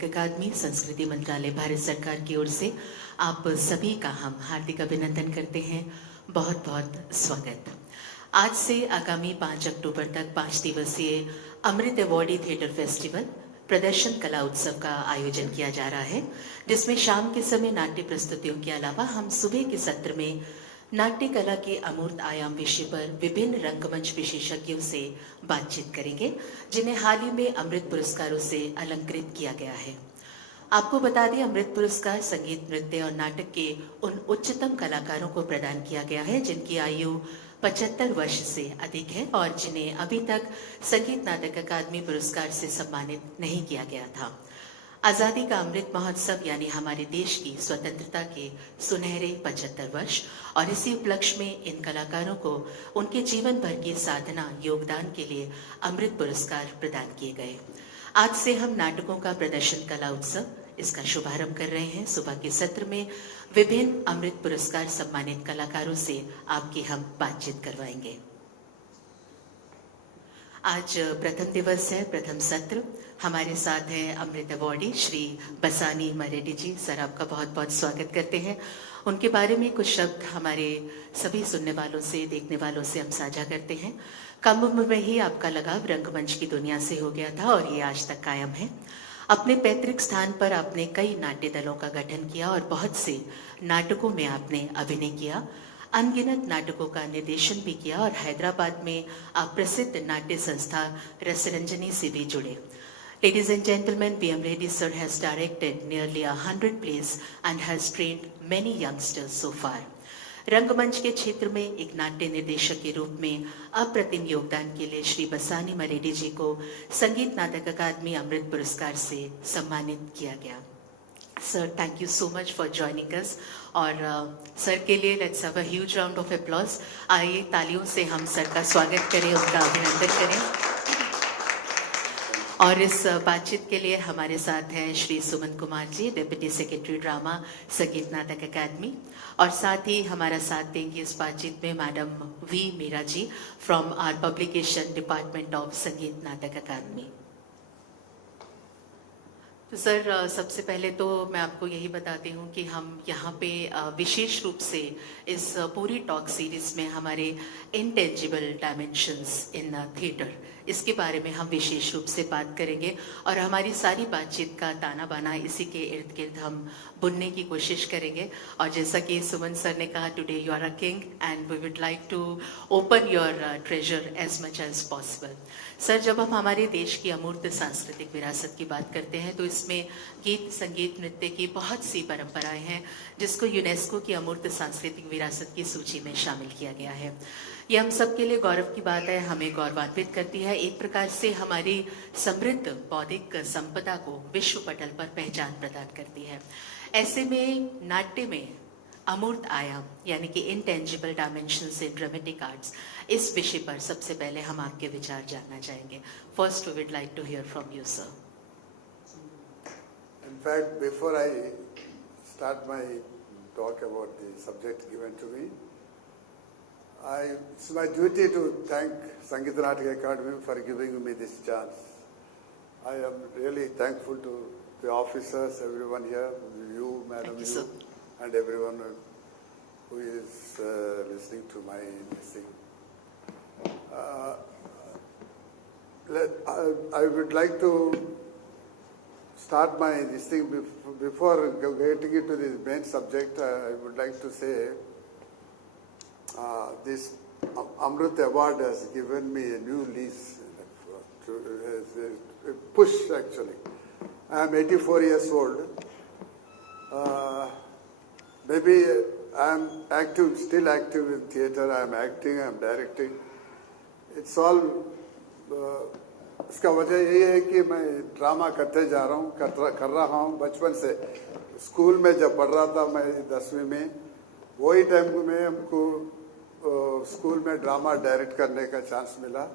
अकादमी संस्कृति मंत्रालय भारत सरकार की ओर से आप सभी का हम हार्दिक अभिनंदन करते हैं। बहुत बहुत स्वागत। आज से आगामी 5 अक्टूबर तक 5 दिवसीय अमृत अवॉर्डी थिएटर फेस्टिवल प्रदर्शन कला उत्सव का आयोजन किया जा रहा है, जिसमें शाम के समय नाट्य प्रस्तुतियों के अलावा हम सुबह के सत्र में नाट्य कला के अमूर्त आयाम विषय पर विभिन्न रंगमंच विशेषज्ञों से बातचीत करेंगे, जिन्हें हाल ही में अमृत पुरस्कारों से अलंकृत किया गया है। आपको बता दें, अमृत पुरस्कार संगीत, नृत्य और नाटक के उन उच्चतम कलाकारों को प्रदान किया गया है जिनकी आयु 75 वर्ष से अधिक है और जिन्हें अभी तक संगीत नाटक अकादमी पुरस्कार से सम्मानित नहीं किया गया था। आज़ादी का अमृत महोत्सव यानी हमारे देश की स्वतंत्रता के सुनहरे 75 वर्ष, और इसी उपलक्ष्य में इन कलाकारों को उनके जीवन भर की साधना योगदान के लिए अमृत पुरस्कार प्रदान किए गए। आज से हम नाटकों का प्रदर्शन कला उत्सव इसका शुभारंभ कर रहे हैं। सुबह के सत्र में विभिन्न अमृत पुरस्कार सम्मानित कलाकारों से आपकी हम बातचीत करवाएंगे। आज प्रथम दिवस है, प्रथम सत्र। हमारे साथ हैं अमृत अवॉर्डी श्री बसानी मरेडी जी। सर, आपका बहुत बहुत स्वागत करते हैं। उनके बारे में कुछ शब्द हमारे सभी सुनने वालों से, देखने वालों से हम साझा करते हैं। कम उम्र में ही आपका लगाव रंगमंच की दुनिया से हो गया था और ये आज तक कायम है। अपने पैतृक स्थान पर आपने कई नाट्य दलों का गठन किया और बहुत से नाटकों में आपने अभिनय किया। अनगिनत नाटकों का निर्देशन भी किया और हैदराबाद में आप प्रसिद्ध नाट्य संस्था रसरंजनी से भी जुड़े। Ladies and gentlemen, B.M. Reddy sir has directed nearly 100 plays and has trained many youngsters so far. रंगमंच के क्षेत्र में एक नाट्य निर्देशक के रूप में अप्रतिम योगदान के लिए श्री बसानी मरेडी जी को संगीत नाटक अकादमी अमृत पुरस्कार से सम्मानित किया गया। Sir, thank you so much for joining us. और सर के लिए let's have a huge round of applause. आइए तालियों से हम सर का स्वागत करें, उनका अभिनंदन करें। और इस बातचीत के लिए हमारे साथ हैं Shri Suman Kumar ji, deputy secretary drama संगीत नाटक अकादमी, और साथ ही हमारा साथ देंगी इस बातचीत में madam V Meera ji from our publication department of Sangeet Natak अकादमी। तो सर, सबसे पहले तो मैं आपको यही बताती हूँ कि हम यहाँ पे विशेष रूप से इस पूरी टॉक सीरीज में हमारे इंटेंजिबल डायमेंशंस इन थिएटर, इसके बारे में हम विशेष रूप से बात करेंगे और हमारी सारी बातचीत का ताना बाना इसी के इर्द गिर्द हम बुनने की कोशिश करेंगे। और जैसा कि सुमन सर ने कहा, today you are a king and we would like to open your treasure as much as possible. Sir, जब हम हमारे देश की अमूर्त सांस्कृतिक विरासत की बात करते हैं तो इसमें गीत, संगीत, नृत्य की बहुत सी परंपराएं हैं जिसको यूनेस्को की अमूर्त सांस्कृतिक विरासत की सूची में शामिल किया गया है। ये हम सब के लिए गौरव की बात है, हमें गौरवान्वित करती है, एक प्रकार से हमारी समृद्ध बौद्धिक संपदा को विश्व पटल पर पहचान प्रदान करती है। ऐसे में नाट्य में अमूर्त आयाम यानी कि इंटेंजिबल डायमेंशंस इन ड्रामेटिक आर्ट्स, इस विषय पर सबसे पहले हम आपके विचार जानना चाहेंगे। First we would like to hear from you sir. In fact, before I start my talk about the subject given to me, it's my duty to thank Sangeet Natak Academy for giving me this chance. I am really thankful to the officers, everyone here, you, Madam, you, and everyone who is listening to my thing. I would like to start my this thing before getting into the main subject. I would like to say this Amrit Award has given me a new lease, a push actually. I am 84 years old. Maybe I am active, still active in theatre. I am acting, I am directing. It's all इसका वजह ये है कि मैं drama करते जा रहा हूँ, कर रहा हूँ बचपन से। स्कूल में जब पढ़ रहा था मैं 10वीं में, वही टाइम में हमको स्कूल में ड्रामा डायरेक्ट करने का चांस मिला।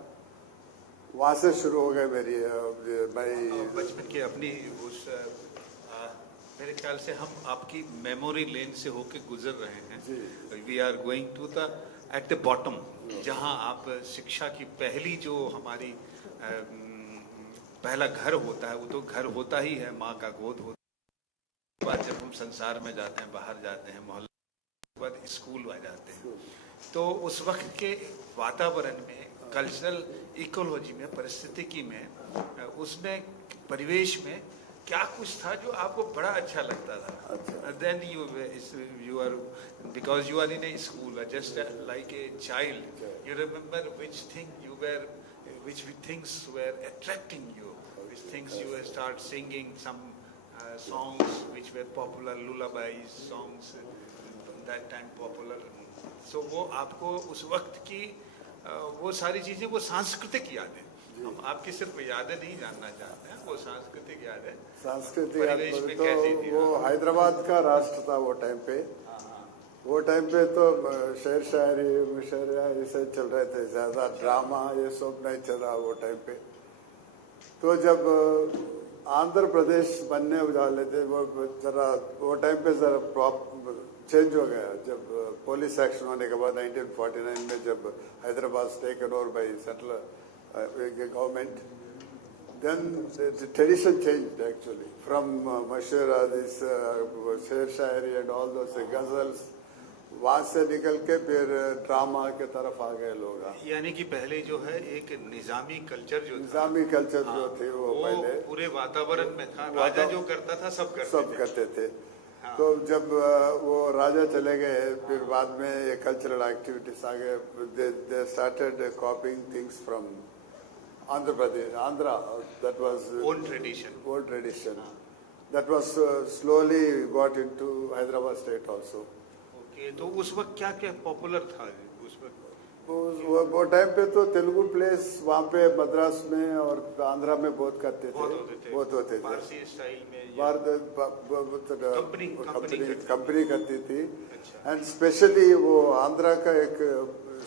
वहाँ से शुरू हो गए मेरी बचपन की अपनी उस मेरे ख्याल से हम आपकी मेमोरी लेन से होके गुजर रहे हैं। We are going to the at the bottom, जहाँ आप शिक्षा की पहली जो हमारी पहला घर होता है, वो तो घर होता ही है, माँ का गोद होता है। उसके बाद जब हम संसार में जाते हैं, बाहर जाते हैं, मोहल्ले, उसके बाद स्कूल आ जाते हैं, तो उस वक्त के वातावरण में, कल्चरल इकोलॉजी में, परिस्थितिकी में, उसमें, परिवेश में क्या कुछ था जो आपको बड़ा अच्छा लगता था? Then you are, because you are in a school, just like a child, you remember which things were attracting you, which things you start singing some songs which were popular, lullabies songs that time popular. So वो आपको उस वक्त की वो सारी चीजें, वो सांस्कृतिक यादें, हम आपकी सिर्फ यादें नहीं जानना चाहते हैं, वो सांस्कृतिक यादें, सांस्कृतिक परिवेश याद में तो कैसी थी? वो हैदराबाद का राष्ट्र था वो टाइम पे। वो टाइम पे तो शेर शायरी मुशायरा ऐसे चल रहे थे, ज्यादा ड्रामा ये सब नहीं चल रहा वो टाइम पे। तो जब आंध्र प्रदेश बनने वाले थे, वो जरा वो टाइम पे जरा चेंज हो गया जब पुलिस एक्शन होने के बाद 1949 में, जब Hyderabad taken over by settler government, then the tradition changed actually from Mashura, this Sher Shairi and all those ghazals, वहाँ से निकल के फिर ड्रामा के तरफ आ गए लोग। यानी कि पहले जो है एक निजामी कल्चर जो थे वो पहले पूरे वातावरण में था, राजा जो करता था सब करते थे। तो जब वो राजा चले गए, फिर बाद में ये कल्चरल एक्टिविटीज आ गए, they started copying things from Andhra Pradesh, that was old tradition. That was slowly got into Hyderabad state also. Okay, तो उस वक्त क्या क्या पॉपुलर था उस वक्त? वो टाइम पे तो तेलुगु प्लेस वहाँ पे मद्रास में और आंध्रा में बहुत करते थे, बहुत होते थे। फारसी स्टाइल में कंपनी करती थी। एंड स्पेशली वो आंध्रा का एक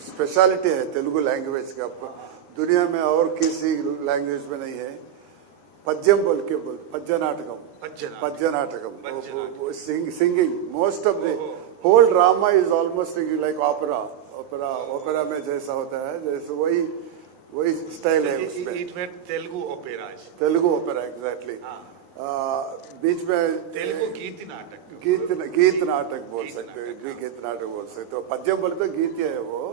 स्पेशलिटी है तेलुगु लैंग्वेज का, दुनिया में और किसी लैंग्वेज में नहीं है। पद्यम बोल के पद्य नाटकम singing, most of the whole drama is almost like opera में जैसा होता है, जैसे वही स्टाइल है उसमें। Telugu opera exactly. बीच में तेलुगु गीत नाटक बोल सकते हो। पद्यम बोले तो गीत है वो।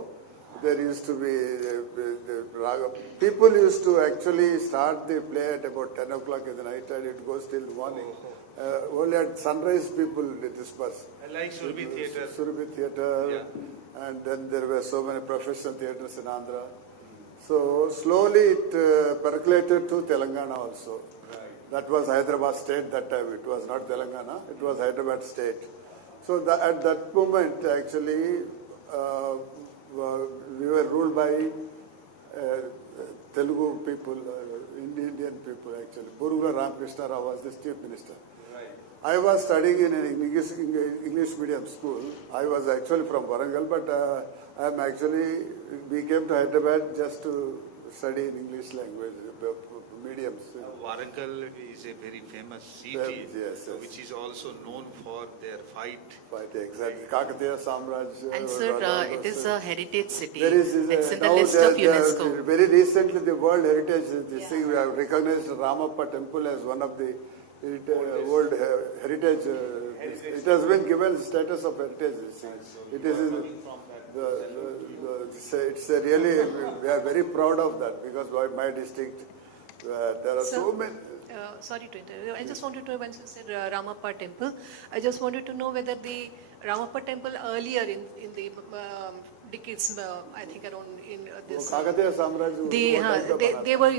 There used to be raga. People used to actually start the play at about 10 o'clock in the night and it goes till morning. Only at sunrise people disperse. Like Surabhi Theatre. Yeah. And then there were so many professional theatres in Andhra. So slowly it percolated to Telangana also. Right. That was Hyderabad state that time. It was not Telangana. It was Hyderabad state. So at that moment actually we were ruled by Telugu people, Indian people actually. Burugla Ramakrishna Rao was the chief minister. Right. I was studying in an English medium school. I was actually from Warangal, but we came to Hyderabad just to study in English language mediums. Warangal is a very famous city, yes. Which is also known for their fight. Exactly. Kakatiya Samraj. And sir, it is a heritage city. It's in the list of UNESCO. Very recently, the World Heritage thing, we have recognized Ramappa Temple as one of the World Heritage. It has been given status of heritage. It is it's really, we are very proud of that because by my district there are so many. Sorry to interrupt. I just wanted to know, once you said Ramappa Temple, I just wanted to know whether the Ramappa Temple earlier in the decades, I think around in this, Kakatiya Samraj.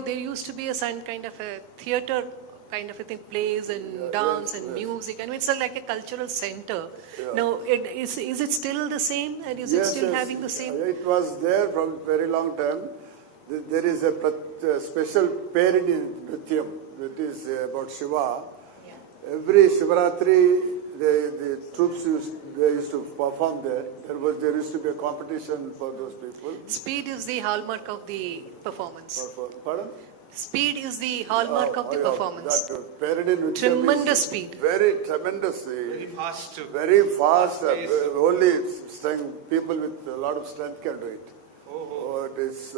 there used to be a some kind of a theatre kind of a thing, plays and dance and music. I mean, it's like a cultural center. Yeah. Now, is it still the same? And is it still having the same? It was there from very long time. There is a special parody Nrityam that is about Shiva. Yeah. Every Shivaratri, the troops used to perform there. There used to be a competition for those people. Speed is the hallmark of the performance. Pardon? Speed is the hallmark of the performance. That parody Nrityam Tremendous speed. Very tremendous. Very fast. Very fast. Only people with a lot of strength can do it. It is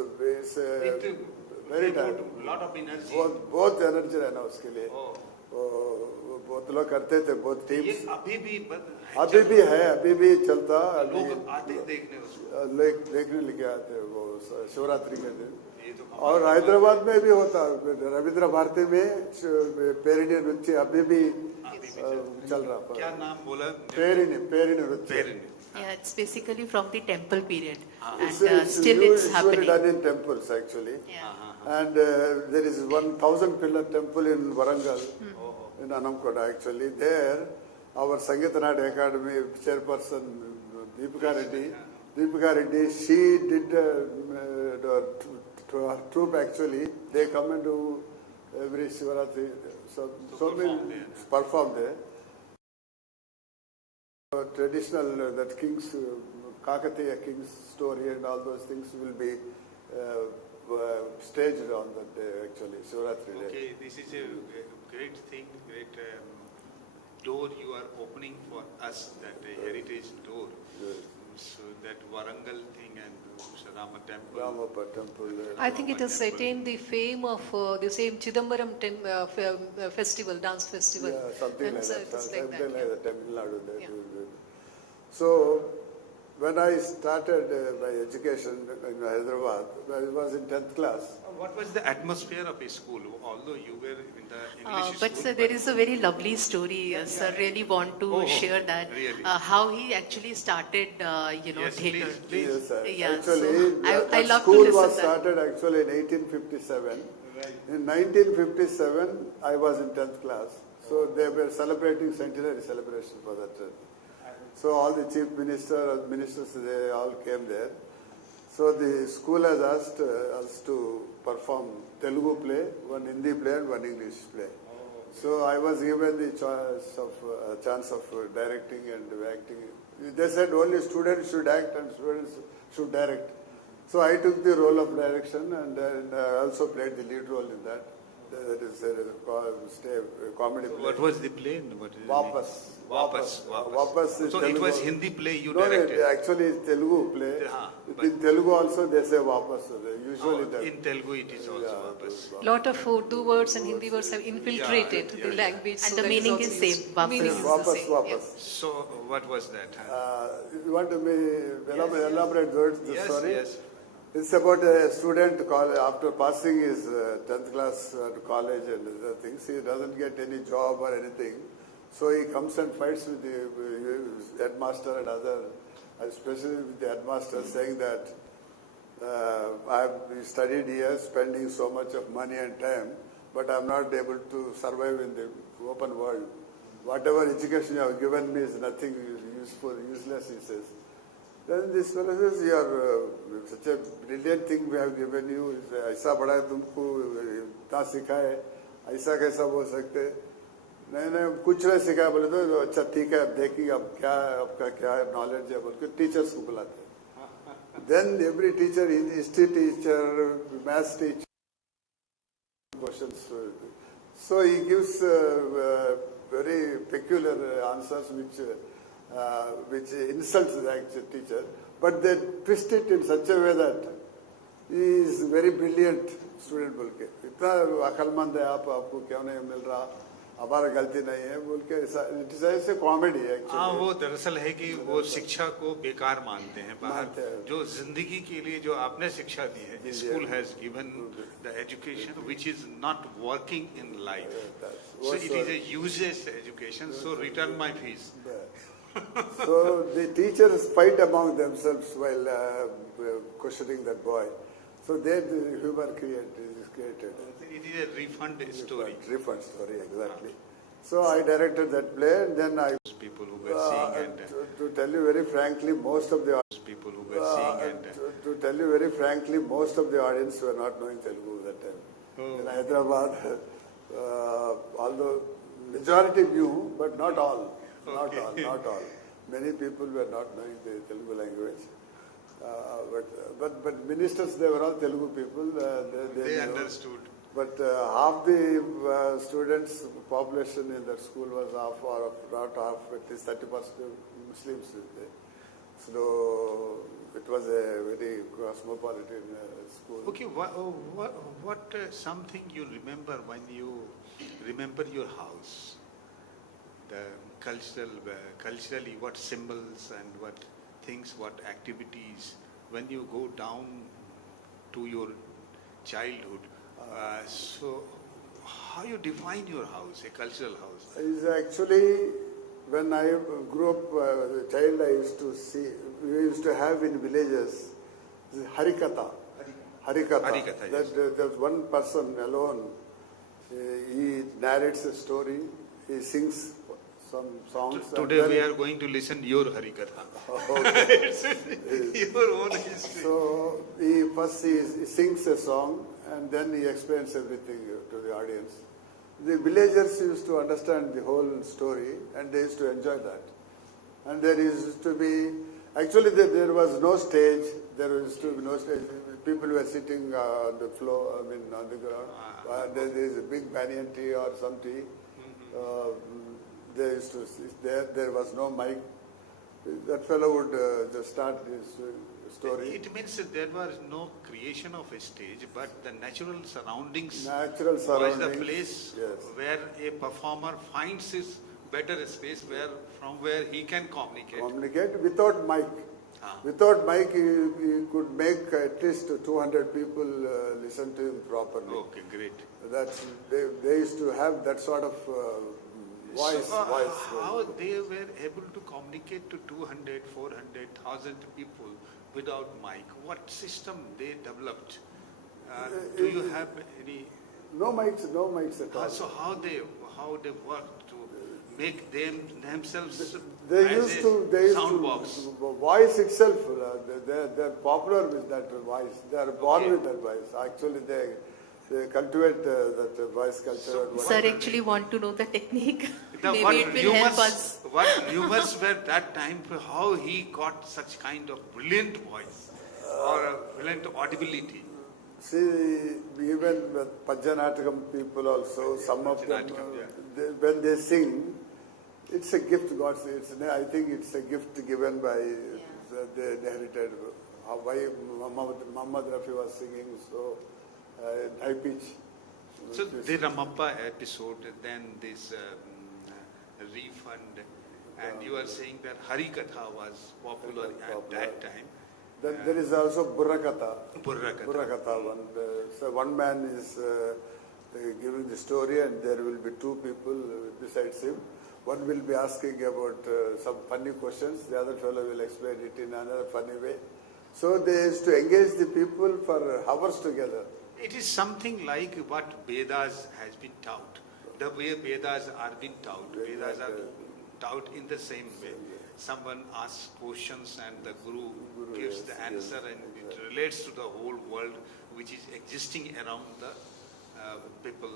very time, lot of energy. बहुत energy रहना उसके लिए। वो बहुत लोग करते थे, बहुत ये टीम्स अभी भी अभी भी चलता। अभी लोग आते हैं देखने उसको। देखने लेके आते हैं वो शिवरात्रि के दिन। ये तो और हैदराबाद में भी होता, रविंद्र भारती में पेरिनी नृत्य अभी भी चल रहा। क्या नाम बोला? पेरिनी नृत्य। Perini. Yeah, it's basically from the temple period, and It's still it's usually happening. done in temples actually. Yeah. And there is 1,000 pillar temple in Warangal, in Anamkoda actually. There, our Sangeet Academy chairperson Deepika Reddy, she did to her troupe actually. They come and do every Shivaratri, so many perform there. Traditional that king's Kakatiya king's story and all those things will be staged on that day actually, Shivaratri day. Okay, this is a great thing, great door you are opening for us, that heritage door. Yes. So that Warangal thing and Rama temple. Ramappa temple. I think it has attained the fame of the same Chidambaram festival, dance festival. Yeah, something like So that. it is Something like that, like that. Tamil Nadu. Yeah. So, when I started my education in Hyderabad, I was in 10th class. What was the atmosphere of a school? Although you were in the English But school. sir, there is a very lovely story. Sir, really want to share that. Really? How he actually started, Yes, theatre. please. Yes, sir. Yeah, Actually, so I that love to school listen was that. started actually in 1857. In 1957, I was in 10th class. So they were celebrating centenary celebration for that. So all the chief ministers, they all came there. So the school has asked us to perform Telugu play, one Hindi play and one English play. So I was given the chance of directing and acting. They said only students should act and students should direct. So I took the role of direction and I also played the lead role in that. That is a comedy play. What was the play? What is the Vapas. name? Vapas is So it Telugu. was Hindi play you No, directed? actually it's Telugu play. but- In Telugu also they say Vapas. Usually that. In Telugu it is also Vapas. Lot of Urdu words and Hindi words have infiltrated Yeah, the yeah. language. And so the that is meaning also is same, used. Vapas. Meaning is the Vapas, same, Vapas. So what was that? You want me elaborate words the Yes, story? yes. It's about a student after passing his 10th class college and other things. He doesn't get any job or anything. So he comes and fights with the headmaster and other, especially with the headmaster, saying that I have studied here, spending so much of money and time, but I am not able to survive in the open world. Whatever education you have given me is nothing useful, useless, he says. Then this fellow says, you are such a brilliant thing we have given you. ऐसा बड़ा है तुमको इतना सिखाए, ऐसा कैसा बोल सकते? नहीं कुछ नहीं सिखाया बोले तो अच्छा ठीक है अब देखिए अब क्या आपका क्या नॉलेज है बोल के टीचर्स को बुलाते हैं. Then every teacher, history teacher, maths teacher, questions. So he gives very peculiar answers which insults the actual teacher, but they twist it in such a way that he is very brilliant student बोल के इतना अकलमंद है आप आपको क्यों नहीं मिल रहा हमारा गलती नहीं है बोल के इट इज ऐसे कॉमेडी है हाँ एक्चुअली. वो दरअसल है कि वो शिक्षा को बेकार मानते हैं मानते हैं. बाहर जो जिंदगी के लिए जो आपने शिक्षा दी है school has given the education which is not working in life so it is a useless education so return my fees. So the teachers fight among themselves while questioning that boy. So there the humor is created. It is a refund story. Refund story, exactly. So I directed that play and then I... People who were seeing and to tell you very frankly, most of the... people who were seeing and to tell you very frankly, most of the audience were not knowing Telugu that time. In Hyderabad, although majority knew, but not all. Not all. Many people were not knowing the Telugu language. But ministers, they were all Telugu people. They they knew. understood. But half the students' population in that school was half or not half, at least 30% Muslims. So it was a very cosmopolitan school. Okay, what something you remember when you remember your house? The culturally, what symbols and what things, what activities, when you go down to your childhood. So how you define your house, a cultural house? Is actually when I grew up as a child, I used to see, we used to have in villages Harikatha. Harikatha, yes. There's one person alone. He narrates a story. He sings some songs. Today we are going to listen your Harikatha. Okay. Your own history. So he sings a song and then he explains everything to the audience. The villagers used to understand the whole story and they used to enjoy that. And there used to be, actually there was no stage, there used to be no stage. People were sitting on the floor, on the ground. There is a big banyan tree or some tree. They used to sit there. There was no mic. That fellow would just start his story. It means that there was no creation of a stage, but the natural surroundings Natural was the surroundings, place yes. where a performer finds his better space from where he can communicate. Communicate without mic. Without mic, he could make at least 200 people listen to him properly. Okay, great. They used to have that sort of voice. So, voice. how they were able to communicate to 200, 400, 1,000 people without mic? What system they developed? Do you have any? No mics at all. So how they worked to make themselves They as used a to sound box? voice itself. They're popular with that voice. They are born Okay. with that voice. Actually, they cultivate that voice culture. So, and what- Sir actually want to know the technique. Maybe What it will help us. rumors were that time, how he got such kind of brilliant voice or a brilliant audibility? See, even with Pajanatakam people also, some of them, Pajanatakam, yeah. when they sing, it's a gift God says. I think it's a gift given by the inherited. Why Muhammad Rafi was singing so high pitch. So the Ramappa episode, then this refund, and you are saying that Harikatha was popular at that time. Then there is also Burrakatha. Burrakatha. One. So one man is giving the story, and there will be two people besides him. One will be asking about some funny questions. The other fellow will explain it in another funny way. So they used to engage the people for hours together. It is something like what Vedas has been taught. The way Vedas are being taught. Vedas are taught in the same way. Someone asks questions and the Guru gives the answer, and it relates to the whole world which is existing around the people,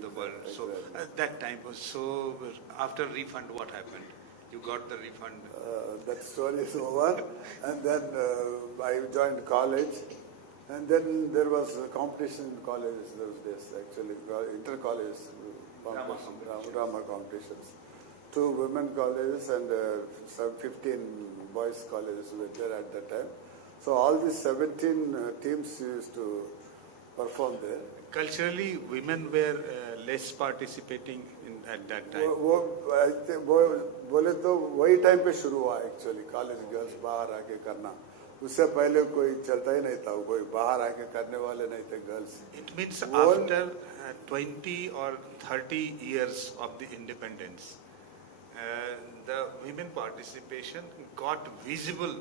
the world. So at that time, so after refund, what happened? You got the refund? That story is over. And then I joined college. And then there was a competition in colleges those days, actually, inter-college drama competitions. 2 women colleges and some 15 boys colleges were there at that time. So all these 17 teams used to perform there. Culturally, women were less participating at that time. बोले तो वही time पे शुरू हुआ actually college girls बाहर आके करना उससे पहले कोई चलता ही नहीं था कोई बाहर आके करने वाले नहीं थे girls It means after 20 or 30 years of the independence, the women participation got visible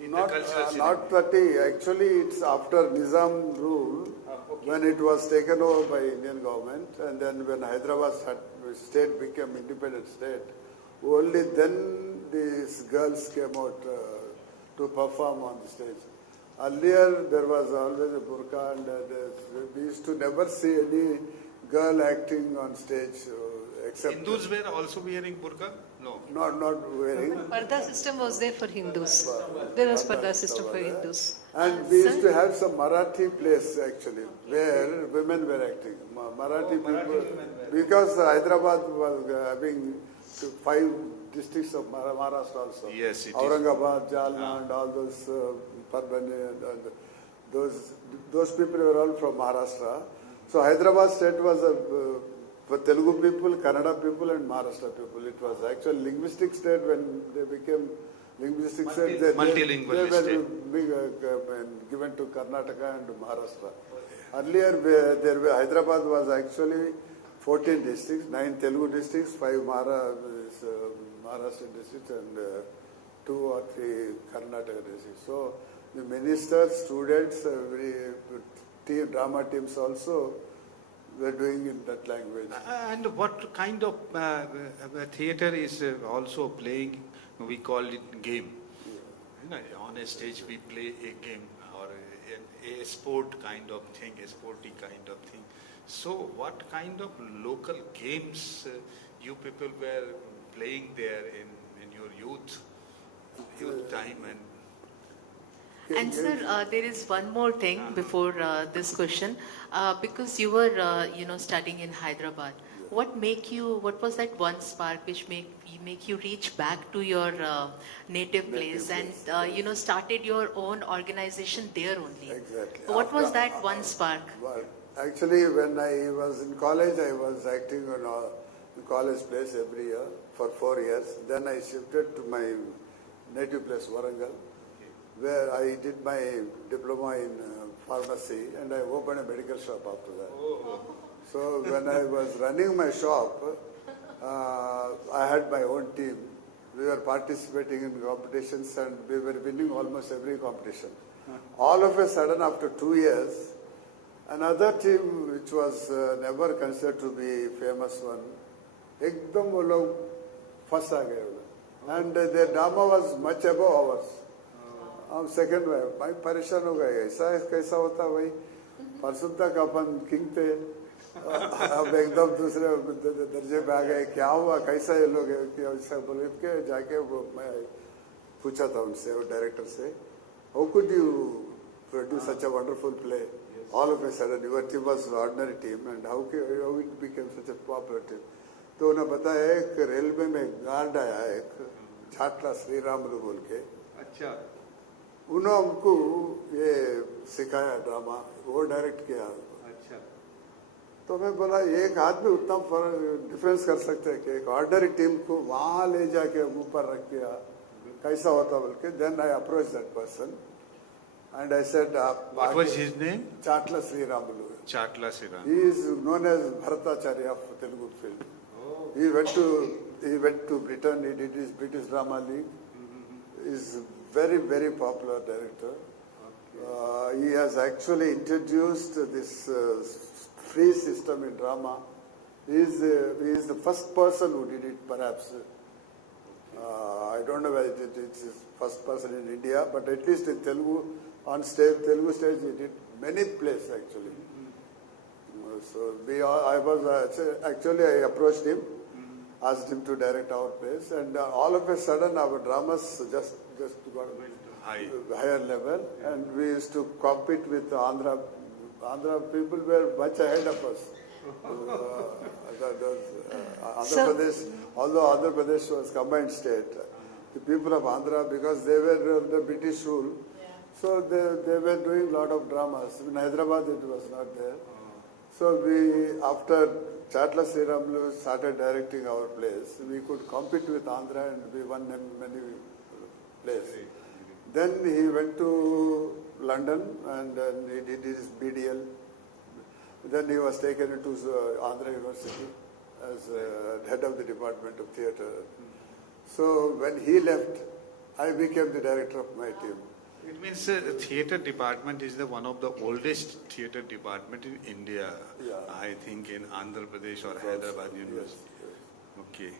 in the cultural scene. not 30 actually it's after Nizam rule when it was taken over by Indian government and then when Hyderabad state became independent state only then these girls came out to perform on the stage. Earlier there was always a burqa and we used to never see any girl acting on stage except Hindus were also wearing burqa? No. not wearing. Parda system was there for Hindus. There was Parda system for Hindus. And we used Sir? to have some Marathi place actually, where women were acting. Marathi people, because Hyderabad was having 5 districts of Maharashtra also. Yes, it is. Aurangabad, Jalna, and all those Parbhani and those people were all from Maharashtra. So Hyderabad state was for Telugu people, Kannada people, and Maharashtra people. It was actually linguistic state when they became linguistic state. Multilingual they were state. big, given to Karnataka and Maharashtra. Earlier, Hyderabad was actually 14 districts, 9 Telugu districts, 5 Maharashtra districts, and 2 or 3 Karnataka districts. So the ministers, students, drama teams also were doing in that language. And what kind of theatre is also playing? We call it game. You know, on a stage we play a game or a sport kind of thing, a sporty kind of thing. So what kind of local games you people were playing there in your youth time? And sir, there is one more thing before this question, because you were, studying in Hyderabad. What was that one spark which make you reach back to your native place and started your own organization there only? Exactly. What was that one spark? Well, actually, when I was in college, I was acting on a college place every year for 4 years. Then I shifted to my native place, Warangal, where I did my diploma in pharmacy, and I opened a medical shop after that. So when I was running my shop, I had my own team. We were participating in competitions and we were winning almost every competition. All of a sudden, after 2 years, another team which was never considered to be famous one, एकदम वो लोग फंस आ गए, and their drama was much above ours. हम second में भाई परेशान हो गए, ऐसा कैसा होता भाई, परसों तक अपन किंग थे, अब एकदम दूसरे दर्जे पे आ गए, क्या हुआ, कैसा ये लोग ऐसा बोले के जाके वो मैं पूछा था उनसे, वो डायरेक्टर से, how could you produce such a wonderful play? All of a sudden your team was an ordinary team and how it became such a popular team? तो उन्हें बताया एक रेलवे में गार्ड आया एक छाटला श्री रामुलु बोल के, अच्छा, उन्होंने हमको ये सिखाया ड्रामा, वो डायरेक्ट किया। अच्छा, तो मैं बोला एक आदमी उतना डिफरेंस कर सकते हैं कि एक ऑर्डनरी टीम को वहाँ ले जाके ऊपर रख दिया, कैसा होता बोल के। Then I approach that person and I said, what was his name? Chatla Shri Ramulu. Chatla Siva. He is known as Bharatacharya of Telugu film. He went to Britain. He did his British Drama League. He is very, very popular director. He has actually introduced this free system in drama. He is the first person who did it, perhaps. I don't know whether it's his first person in India, but at least in Telugu, on stage, Telugu stage, he did many plays actually. So I approached him, asked him to direct our plays, and all of a sudden our dramas just got higher level, and we used to compete with Andhra. Andhra people were much ahead of us. Andhra Pradesh, although Andhra Pradesh was combined state, the people of Andhra, because they were under British rule, so they were doing a lot of dramas. In Hyderabad it was not there. So after Chatla Sriramlu started directing our plays, we could compete with Andhra and we won many plays. Then he went to London and he did his BDL. Then he was taken into Andhra University as head of the Department of Theatre. So when he left, I became the director of my team. It means theatre department is one of the oldest theatre department in India. Yeah. I think in Andhra Pradesh or Hyderabad University. Yes. Okay.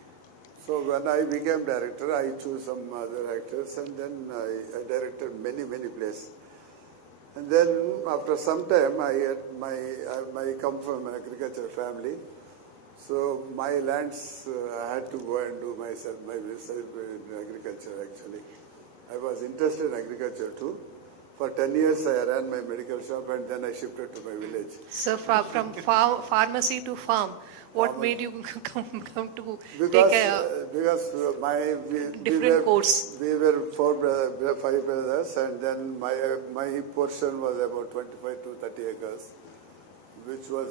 So when I became director, I chose some other actors and then I directed many plays. And then after some time, I come from an agricultural family. So my lands, I had to go and do my research in agriculture actually. I was interested in agriculture too. For 10 years I ran my medical shop and then I shifted to my village. So from pharmacy to farm, what made you come to Because, take a different course? We were five brothers, and then my portion was about 25 to 30 acres, which was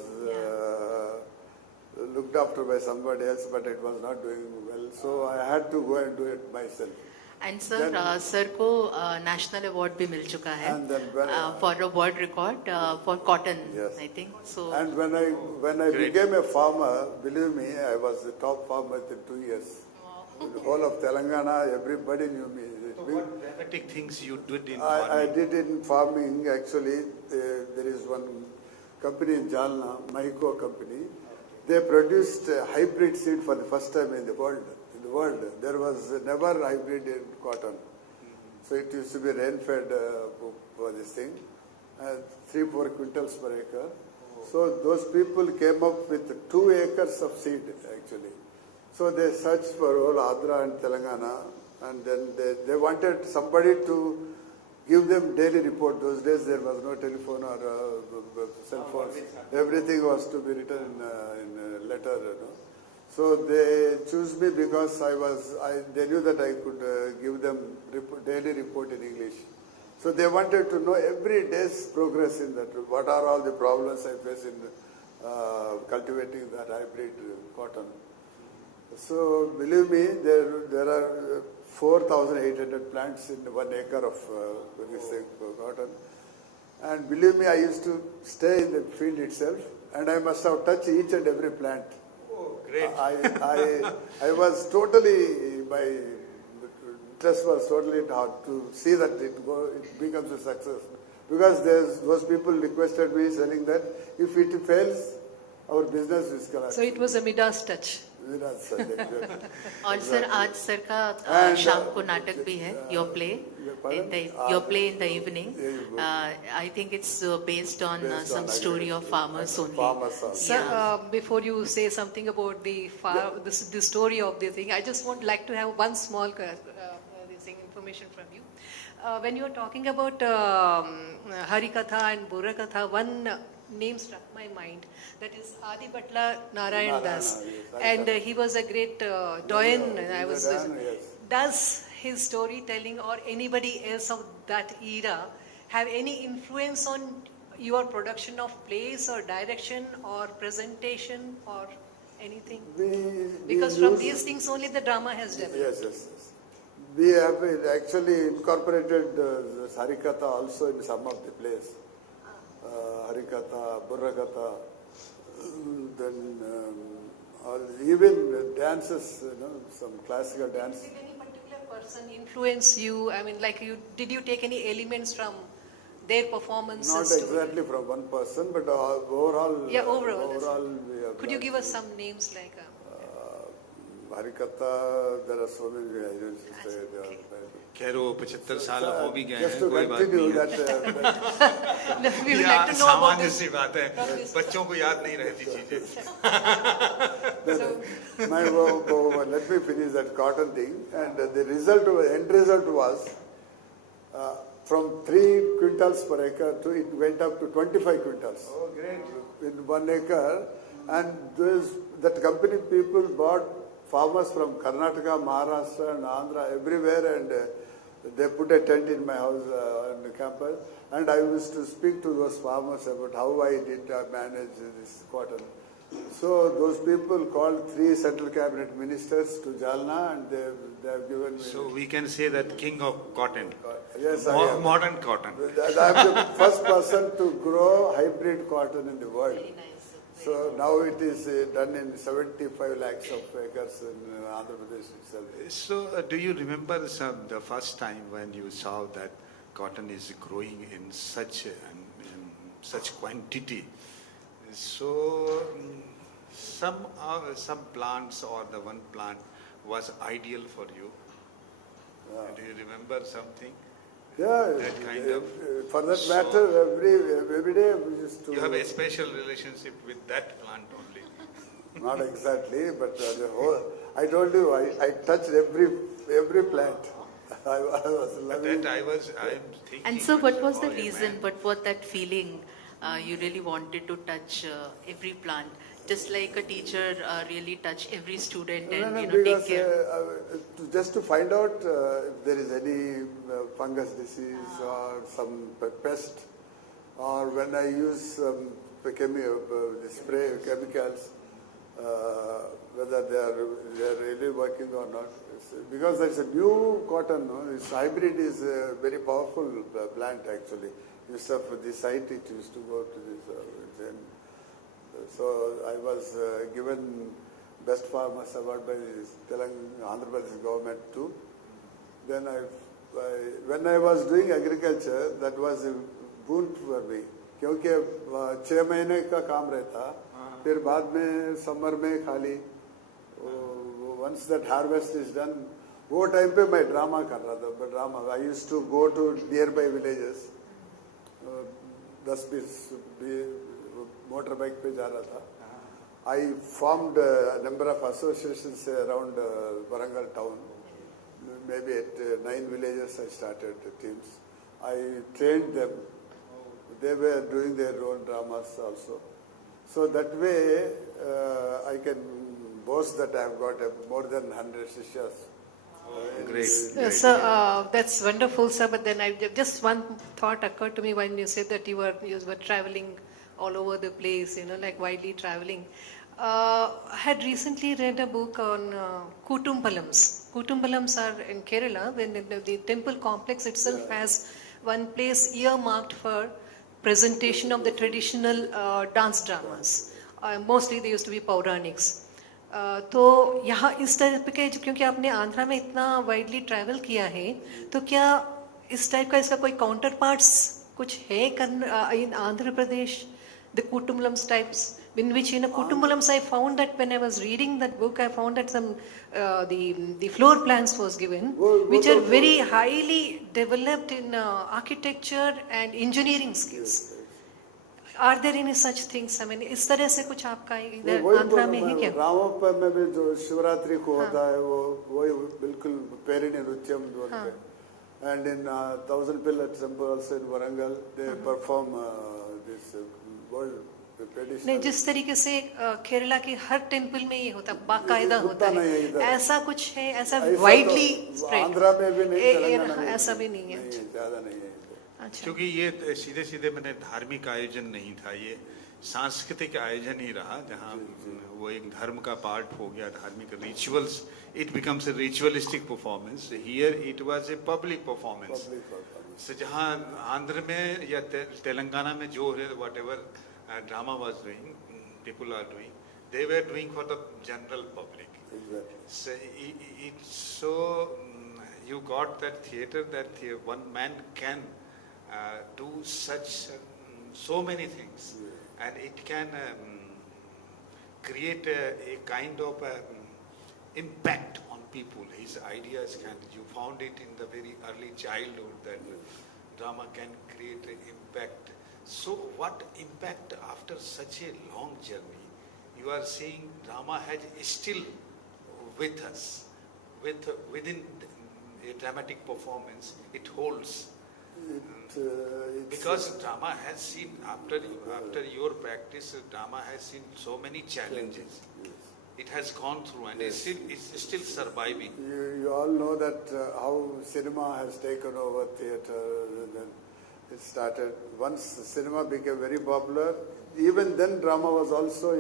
looked after by somebody else, but it was not doing well. So I had to go and do it myself. And sir sir को national award भी मिल चुका है And then for a world record for cotton Yes. I think so And when I became a farmer, believe me, I was the top farmer within 2 years. In the whole of Telangana, everybody knew me. So what dramatic things you did in I farming? did in farming actually. There is one company in Jalna, Mahiko company. They produced hybrid seed for the first time in the world. There was never hybrid in cotton. So it used to be rain-fed for this thing, 3-4 quintals per acre. So those people came up with 2 acres of seed actually. So they searched for all Andhra and Telangana, and then they wanted somebody to give them daily report. Those days there was no telephone or cell phones. Everything was to be written in a letter. So they chose me because they knew that I could give them daily report in English. So they wanted to know every day's progress in that. What are all the problems I face in cultivating that hybrid cotton? So believe me, there are 4,800 plants in 1 acre of this cotton. And believe me, I used to stay in the field itself, and I must have touched each and every plant. Oh, great. I was totally, my interest was totally to see that it becomes a success. Because those people requested me saying that if it fails, our business is collapse. So it was a Midas touch. और sir आज sir का शाम को नाटक भी है your play in the evening I think it's based on some story of farmers only Sir, before you say something about the story of the thing, I just would like to have one small information from you. When you are talking about Harikatha and Burakatha, one name struck my mind. That is Adi Butler Narayan Das, and he was a great doyen. Does his storytelling or anybody else of that era have any influence on your production of plays or direction or presentation or anything? Because from these things only the drama has developed. Yes. We have actually incorporated Harikatha also in some of the plays. Harikatha, Burrakatha, then even dances, some classical dance. Did any particular person influence you? I mean, did you take any elements from their performances? Not exactly from one person, but overall. Yeah, overall. We have Could you give us some names like? Harikatha, there are so many. I don't say. खैर वो 75 साल हो भी गए Just हैं to कोई बात continue नहीं है that. We would like to know about सामान्य this. सी बात है बच्चों को याद नहीं रहती चीजें Let me finish that cotton thing. And the end result was from 3 quintals per acre it went up to 25 quintals. Oh, great. In 1 acre. And that company people bought farmers from Karnataka, Maharashtra and Andhra, everywhere, and they put a tent in my house on the campus, and I used to speak to those farmers about how I did manage this cotton. So those people called 3 central cabinet ministers to Jalna, and they have given me. So we can say that king of cotton. Yes, I am. Modern cotton. I am the first person to grow hybrid cotton in the world. Very nice. So now it is done in 75 lakhs of acres in Andhra Pradesh itself. So do you remember the first time when you saw that cotton is growing in such quantity? So some plants or the one plant was ideal for you. Do you remember something? Yeah, That kind of for that matter, every day we used to. You have a special relationship with that plant only. Not exactly, but the whole. I told you, I touched every plant. I was loving. I'm thinking. And so, what was the oh, reason? man. What was that feeling? You really wanted to touch every plant, just like a teacher really touch every student No, and no, take because care. just to find out if there is any fungus disease or some pest, or when I use spray chemicals, whether they are really working or not. Because it's a new cotton, no? This hybrid is a very powerful plant actually. Instead of the site, it used to go to this. So I was given Best Farmers Award by the Andhra Pradesh government too. Then when I was doing agriculture, that was a boon for me. क्योंकि 6 महीने का काम रहता, फिर बाद में summer में खाली once that harvest is done, वो टाइम पे मैं ड्रामा कर रहा था. Drama I used to go to nearby villages. 10-20 motor bike पे जा रहा था. I formed a number of associations around Warangal town. Maybe at 9 villages I started teams. I trained them. They were doing their own dramas also. So that way I can boast that I have got more than 100 shishas. Great. Sir, that's wonderful, sir. But then just one thought occurred to me when you said that you were traveling all over the place, like widely traveling. I had recently read a book on Kutumpalams. Kutumpalams are in Kerala, when the temple complex itself has one place earmarked for presentation of the traditional dance dramas. Mostly they used to be Pauranics. तो यहाँ इस type के, क्योंकि आपने आंध्रा में इतना widely travel किया है, तो क्या इस टाइप का इसका कोई काउंटर पार्ट्स कुछ है इन Andhra Pradesh, the Kutumpalams types, in which Kutumpalams I found that when I was reading that book, I found that some the floor plans was given, which are very highly developed in architecture and engineering skills. Are there any such things? I mean, इस तरह से कुछ आपका इधर आंध्रा में है क्या? रामप्पा में भी जो शिवरात्रि को होता है वो बिल्कुल पेरिनी नृत्यम बोलते हैं. And in 1000 Pillar Temple also in Warangal, they perform this world tradition. नहीं, जिस तरीके से केरला के हर टेंपल में ये होता है, बाकायदा होता है, ऐसा कुछ है, ऐसा वाइडली स्प्रेड? आंध्रा में भी नहीं, तेलंगाना में ऐसा भी नहीं है, ज्यादा नहीं है. अच्छा. क्योंकि ये सीधे सीधे मैंने धार्मिक आयोजन नहीं था, ये सांस्कृतिक आयोजन ही रहा, जहाँ वो एक धर्म का पार्ट हो गया, धार्मिक rituals, it becomes a ritualistic performance. Here it was a public performance. So, जहाँ आंध्र में या तेलंगाना में जो whatever drama was doing, people are doing, they were doing for the general public. Exactly. So you got that theater that one man can do such so many things, and it can create a kind of impact on people. His ideas can, you found it in the very early childhood that drama can create an impact. So what impact after such a long journey? You are saying drama has still with us, within a dramatic performance, it holds. Because drama has seen, after your practice, drama has seen so many challenges. It has gone through and it's still surviving. You all know that how cinema has taken over theatre. And then it started. Once cinema became very popular, even then drama was also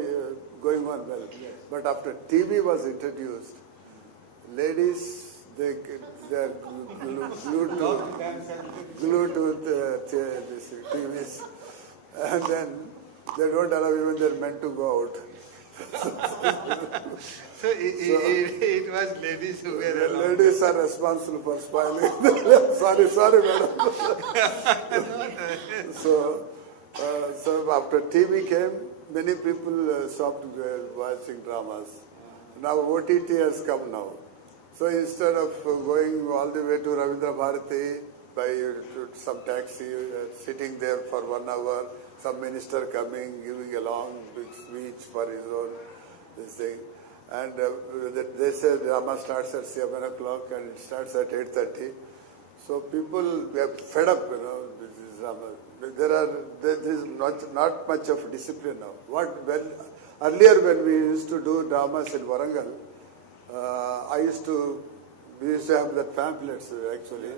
going on well. But after TV was introduced, ladies, they are glued to this TVs, and then they don't allow even their men to go out. So it was ladies who were allowed. Ladies are responsible for spoiling. sorry, madam. So after TV came, many people stopped watching dramas. Now OTT has come now. So instead of going all the way to Ravindra Bharati by some taxi, sitting there for 1 hour, some minister coming, giving a long big speech for his own, this thing. And they say drama starts at 7 o'clock and it starts at 8:30. So people get fed up, this is drama. There is not much of discipline now. Earlier when we used to do dramas in Warangal, we used to have that pamphlets actually,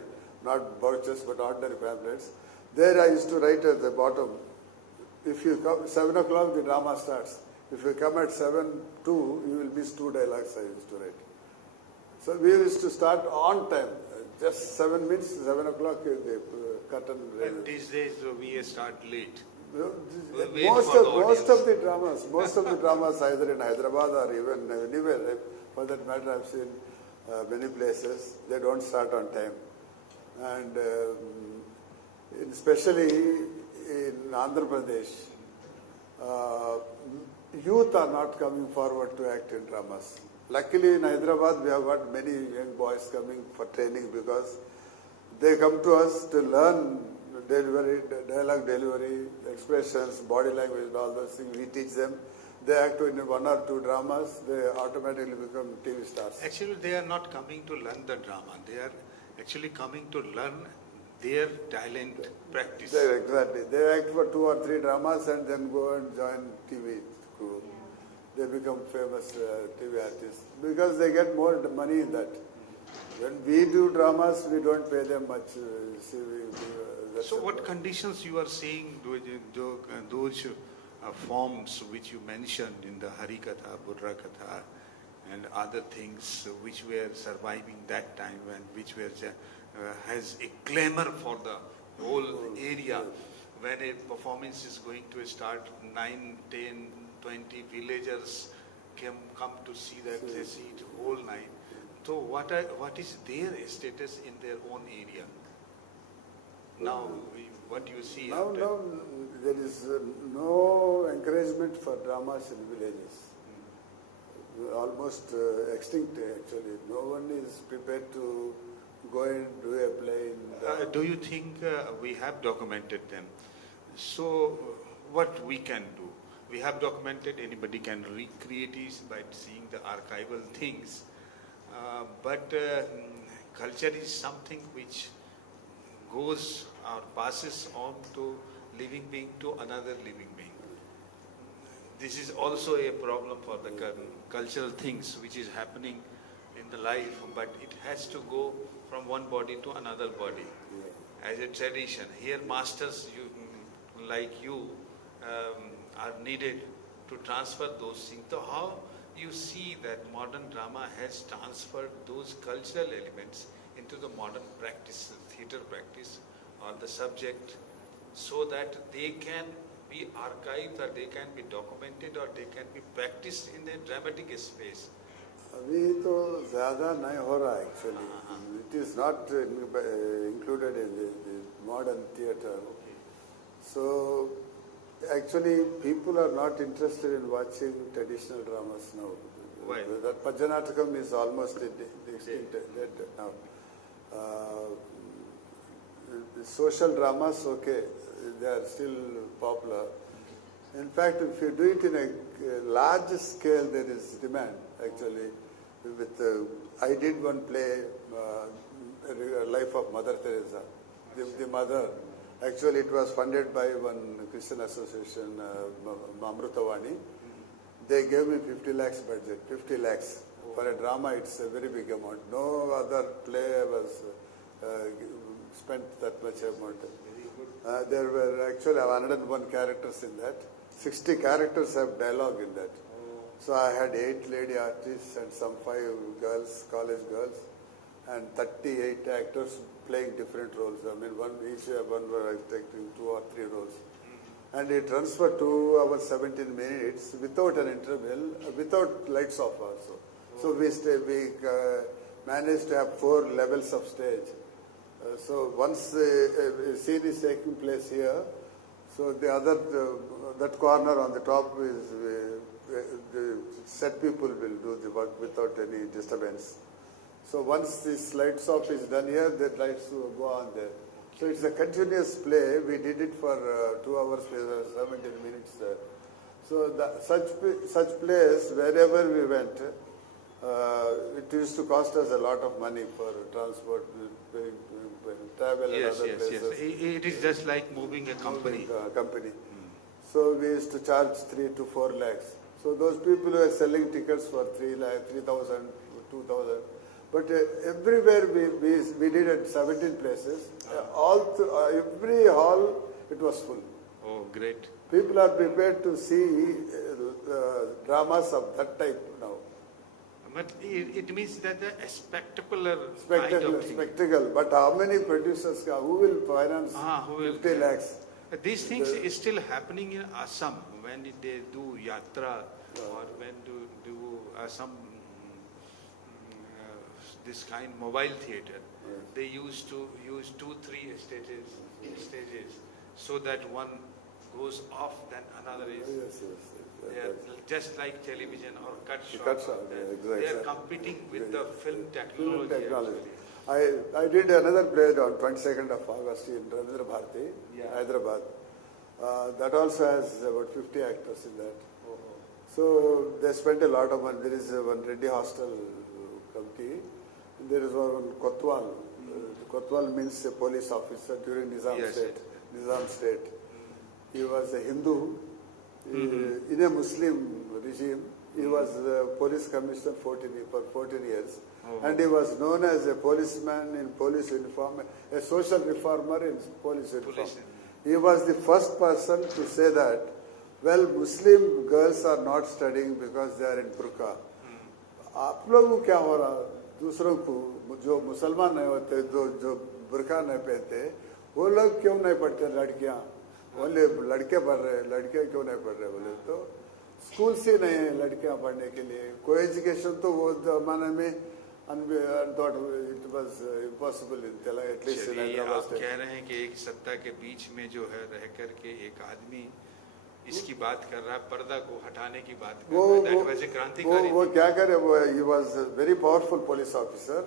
not vouchers but ordinary pamphlets. There I used to write at the bottom, if you come 7 o'clock the drama starts. If you come at 7:02, you will miss 2 dialogues, I used to write. So we used to start on time, just 7 minutes, 7 o'clock the curtain. And these days we start late. Most of the dramas either in Hyderabad or even anywhere, for that matter, I've seen many places, they don't start on time. And especially in Andhra Pradesh, youth are not coming forward to act in dramas. Luckily in Hyderabad, we have got many young boys coming for training because they come to us to learn dialogue delivery, expressions, body language, all those things. We teach them. They act in 1 or 2 dramas, they automatically become TV stars. Actually, they are not coming to learn the drama. They are actually coming to learn their talent practice. Exactly. They act for 2 or 3 dramas and then go and join TV crew. They become famous TV artists because they get more money in that. When we do dramas, we don't pay them much. So what conditions you are seeing those forms which you mentioned in the Harikatha, Burra Katha and other things which were surviving that time and which were has a glamour for the whole area. When a performance is going to start, 9, 10, 20 villagers come to see that, they see it whole night. So what is their status in their own area? Now, what you see now there is no encouragement for dramas in villages. Almost extinct actually. No one is prepared to go and do a play. Do you think we have documented them? So what we can do? We have documented, anybody can recreate it by seeing the archival things. But culture is something which goes or passes on to living being to another living being. This is also a problem for the cultural things which is happening in the life, but it has to go from one body to another body as a tradition. Here masters like you are needed to transfer those things. So how you see that modern drama has transferred those cultural elements into the modern practice, theatre practice or the subject, so that they can be archived or they can be documented or they can be practiced in a dramatic space? अभी तो ज़्यादा नहीं हो रहा actually. It is not included in the modern theatre. So actually people are not interested in watching traditional dramas now. Why? That Pajanatakam is almost extinct now. The social dramas, okay, they are still popular. In fact, if you do it in a large scale, there is demand actually. I did one play, Life of Mother Teresa, the mother. Actually, it was funded by one Christian association, Amrit. They gave me 50 lakhs budget, 50 lakhs. For a drama, it's a very big amount. No other play was spent that much amount. There were actually 101 characters in that. 60 characters have dialogue in that. So I had 8 lady artists and some 5 girls, college girls, and 38 actors playing different roles. I mean, one were acting 2 or 3 roles. And it runs for 2 hours 17 minutes without an interval, without lights off also. So we managed to have 4 levels of stage. So once a scene is taking place here, so the other, that corner on the top is, the set people will do the work without any disturbance. So once this lights off is done here, the lights will go on there. So it's a continuous play. We did it for 2 hours, 17 minutes. So such place, wherever we went, it used to cost us a lot of money for transport, travel and Yes, other yes, yes. places. It is just like moving a company. Company. So we used to charge 3 to 4 lakhs. So those people were selling tickets for 3 lakh, 3,000, 2,000. But everywhere we did at 17 places. Every hall it was full. Oh, great. People are prepared to see dramas of that type now. But it means that a spectacular kind Spectacle, of thing. spectacle. But how many producers, who will finance Who will- 50 lakhs? These things is still happening in Assam when they do yatra or when do some this kind mobile theater. They used to use 2-3 stages so that one goes off, then another is. Yes. They are just like television or cut short. Cut short, exactly. They are competing with the film Film technology. technology. actually. I did another play on 22nd of August in Ravindra Bharati, Yeah. Hyderabad. That also has about 50 actors in that. Oh, So they spent a lot of money. There is one Reddy Hostel committee. There is one Kotwal. Kotwal means a police officer during Nizam Yes, state. yes. Nizam state. He was a Hindu. In a Muslim regime, he was the police commissioner for 14 years. Oh. And he was known as a policeman in police uniform, a social reformer in police uniform. Police. He was the first person to say that, well, Muslim girls are not studying because they are in burqa. आप लोगों को क्या हो रहा, दूसरों को जो मुसलमान नहीं होते, जो बुरका नहीं पहनते, वो लोग क्यों नहीं पढ़ते लड़कियां? बोले लड़के पढ़ रहे, लड़के क्यों नहीं पढ़ रहे? बोले तो स्कूल से नहीं है लड़कियां पढ़ने के लिए. कोई एजुकेशन तो वो जमाने में thought it was impossible in Telangana, at least in चलिए, Hyderabad आप state. कह रहे हैं कि एक सत्ता के बीच में जो है रह करके एक आदमी इसकी बात कर रहा है, पर्दा को हटाने की बात कर रहा है. That was a क्रांतिकारी. वो क्या करे, वो he was a very powerful police officer.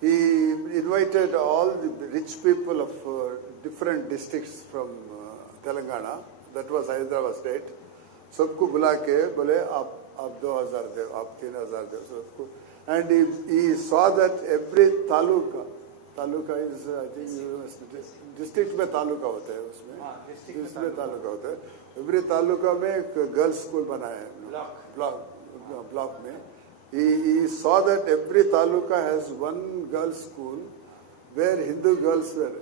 He invited all the rich people of different districts from Telangana, that was Hyderabad state. सबको बुला के बोले आप 2,000 दे, आप 3,000 दे सबको. And he saw that every taluka is, I think, district में तालुका होता है उसमें. district में तालुका होता है. Every तालुका में एक girls school बनाया है. block में. He saw that every taluka has one girls school where Hindu girls were.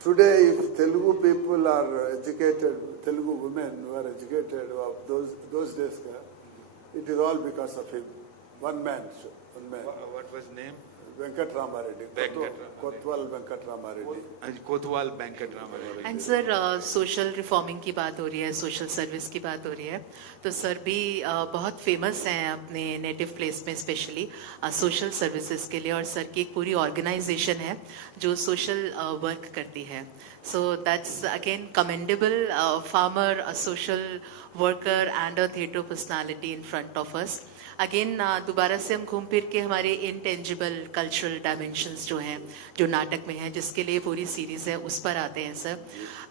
Today, if Telugu people are educated, Telugu women who are educated of those days, it is all because of him. One man. What was name? Venkat Ramareddy. Kotwal Venkat Ramareddy. Kotwal Venkat Ramareddy. And sir social reforming की बात हो रही है, social service की बात हो रही है, तो सर भी बहुत फेमस हैं अपने नेटिव प्लेस में स्पेशली सोशल सर्विसेज के लिए, और सर की एक पूरी ऑर्गेनाइजेशन है जो सोशल वर्क करती है. So that's again commendable, farmer, a social worker and a theatre personality in front of us. Again दोबारा से हम घूम फिर के हमारे इंटेंजिबल कल्चरल डायमेंशंस जो हैं, जो नाटक में हैं, जिसके लिए पूरी सीरीज़ है, उस पर आते हैं सर.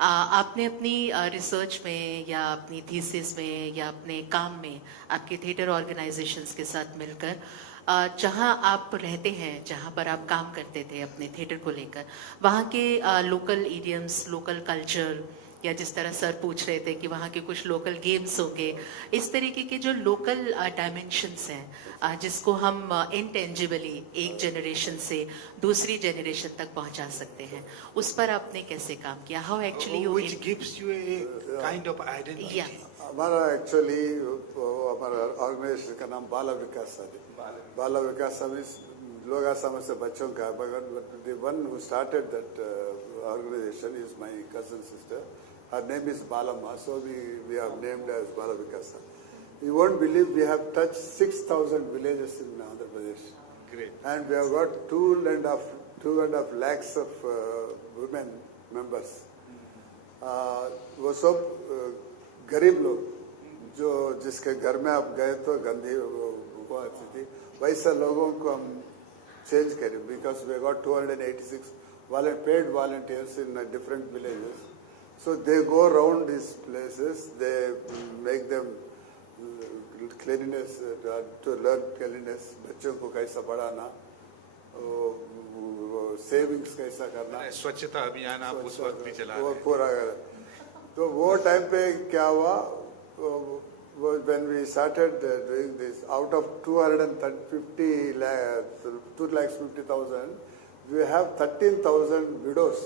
आपने अपनी रिसर्च में या अपनी थीसिस में या अपने काम में आपके थिएटर ऑर्गेनाइजेशंस के साथ मिलकर जहाँ आप रहते हैं, जहाँ पर आप काम करते थे अपने थिएटर को लेकर, वहाँ के लोकल इडियम्स, लोकल कल्चर, या जिस तरह सर पूछ रहे थे कि वहाँ के कुछ लोकल गेम्स होंगे, इस तरीके के जो लोकल डायमेंशंस हैं जिसको हम इंटेंजिबली एक जनरेशन से दूसरी जनरेशन तक पहुँचा सकते हैं, उस पर आपने कैसे काम किया? How actually you Which gives you a kind of identity. या हमारा एक्चुअली हमारा ऑर्गेनाइजेशन का नाम बाला विकास है. बाला विकास लोग आसाम से बच्चों का, but the one who started that organization is my cousin sister. Her name is Balamma, so we have named as Bala Vikasa. You won't believe we have touched 6,000 villages in Andhra Pradesh. Great. And we have got 2.5 lakhs of women members. वो सब गरीब लोग जो जिसके घर में आप गए तो गंदी वो आती थी, वैसे लोगों को हम change करें, because we got 286 paid volunteers in different villages. So they go around these places, they make them cleanliness, to learn cleanliness, बच्चों को कैसा पढ़ाना, सेविंग्स कैसा करना, स्वच्छता अभियान आप उस वक्त भी चला वो रहे हैं। पूरा कर। तो वो टाइम पे क्या हुआ, when we started doing this, out of 250 lakhs, 2,50,000, we have 13,000 widows.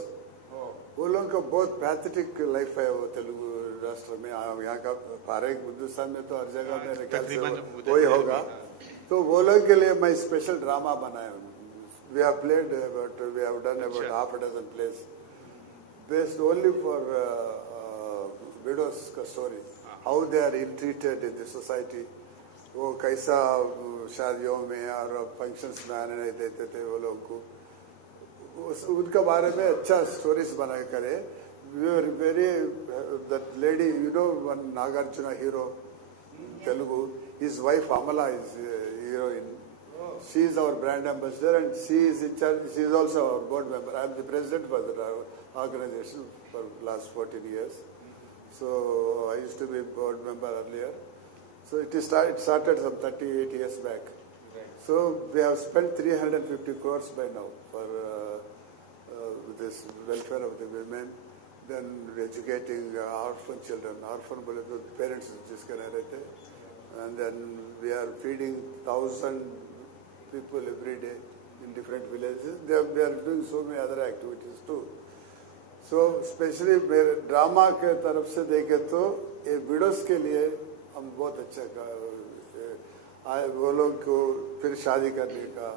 वो लोगों का बहुत पैथेटिक लाइफ है वो तेलुगु राष्ट्र में, यहाँ का सारे हिंदुस्तान में तो हर जगह में वही होगा। तो वो लोगों के लिए मैं स्पेशल ड्रामा बनाया। We have played about, we have done about half a dozen plays based only for widows का story, how they are ill-treated in the society, वो कैसा शादियों में और फंक्शंस में आने नहीं देते थे वो लोगों को, उनका बारे में अच्छा स्टोरीज बना करे। We were very, that lady, you know, one Nagarjuna hero, Telugu, his wife Amala is a heroine. She is our brand ambassador and she is in charge, she is also our board member. I am the president for the organization for the last 14 years. So I used to be board member earlier. So it started some 38 years back. So we have spent 350 crores by now for this welfare of the women, then educating orphan children, orphan parents जिसके रह रहे थे, and then we are feeding 1,000 people every day in different villages. We are doing so many other activities too. So especially मेरे drama के तरफ से देखे तो ये विडोस के लिए हम बहुत अच्छा वो लोग को फिर शादी करने का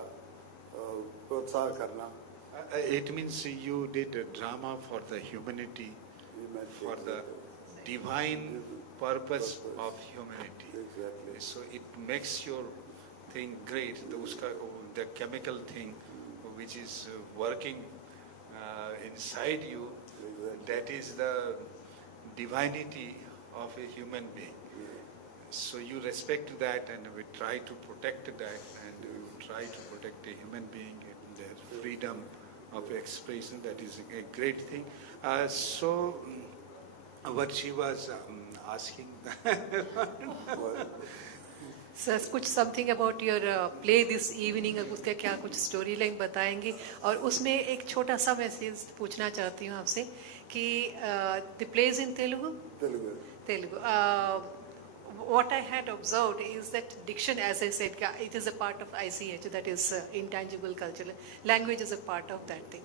प्रोत्साहन करना। It means you did a drama for the humanity, for the divine purpose of humanity. Exactly. So it makes your thing great. The chemical thing which is working inside you, that is the divinity of a human being. So you respect that, and we try to protect that, and we try to protect a human being and their freedom of expression. That is a great thing. So what she was asking. Sir कुछ something about your play this evening, उसका क्या कुछ story line बताएंगे? और उसमें एक छोटा सा मैसेज पूछना चाहती हूँ आपसे कि the plays in Telugu what I had observed is that diction, as I said, it is a part of ICH, that is intangible culture. Language is a part of that thing.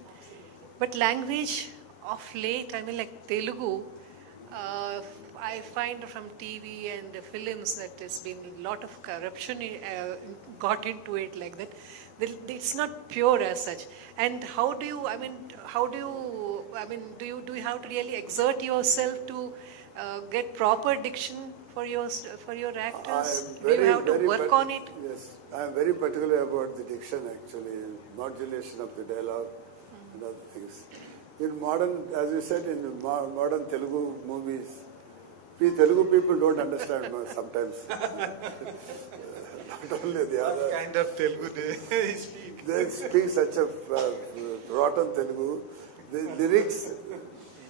But language of late, I mean like Telugu, I find from TV and films that there's been a lot of corruption got into it like that. It's not pure as such. And how do you, do you have to really exert yourself to get proper diction for your actors? Do you have to work on it? Yes, I am very particular about the diction actually, modulation of the dialogue and other things. In modern, as you said, in the modern Telugu movies, we Telugu people don't understand sometimes. Not only the other. What kind of Telugu they speak? They speak such a rotten Telugu. The lyrics,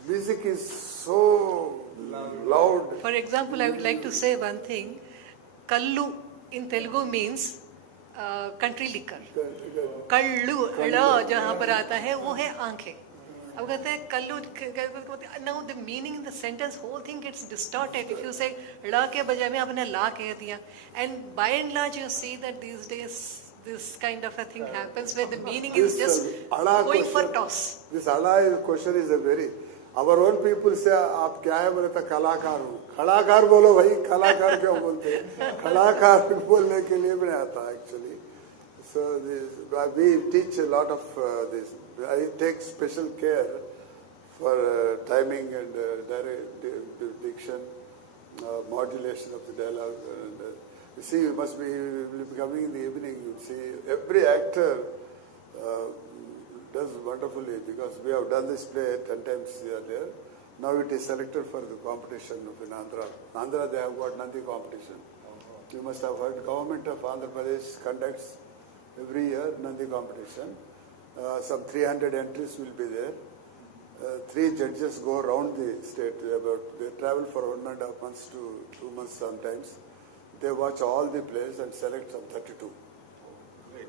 music is so loud. For example, I would like to say one thing. Kallu in Telugu means country liquor. Kallu, ला जहाँ पर आता है वो है आंखें. अब कहते हैं Kullu, now the meaning in the sentence, whole thing gets distorted if you say ला के बजाय में आपने ला कह दिया. And by and large you see that these days this kind of a thing happens where the meaning is just going for toss. This ala question is a very, our own people say आप क्या है बोले तो कलाकार हूँ. कलाकार बोलो भाई, कलाकार क्यों बोलते हैं? कलाकार बोलने के लिए भी नहीं आता actually. So we teach a lot of this. I take special care for timing and diction, modulation of the dialogue. And, you see, you must be coming in the evening. You see, every actor does wonderfully because we have done this play 10 times earlier. Now it is selected for the competition in Andhra. Andhra, they have got Nandi competition. You must have heard government of Andhra Pradesh conducts every year Nandi competition. Some 300 entries will be there. 3 judges go around the state. They travel for 1.5 months to 2 months sometimes. they watch all the plays and select some 32. Great.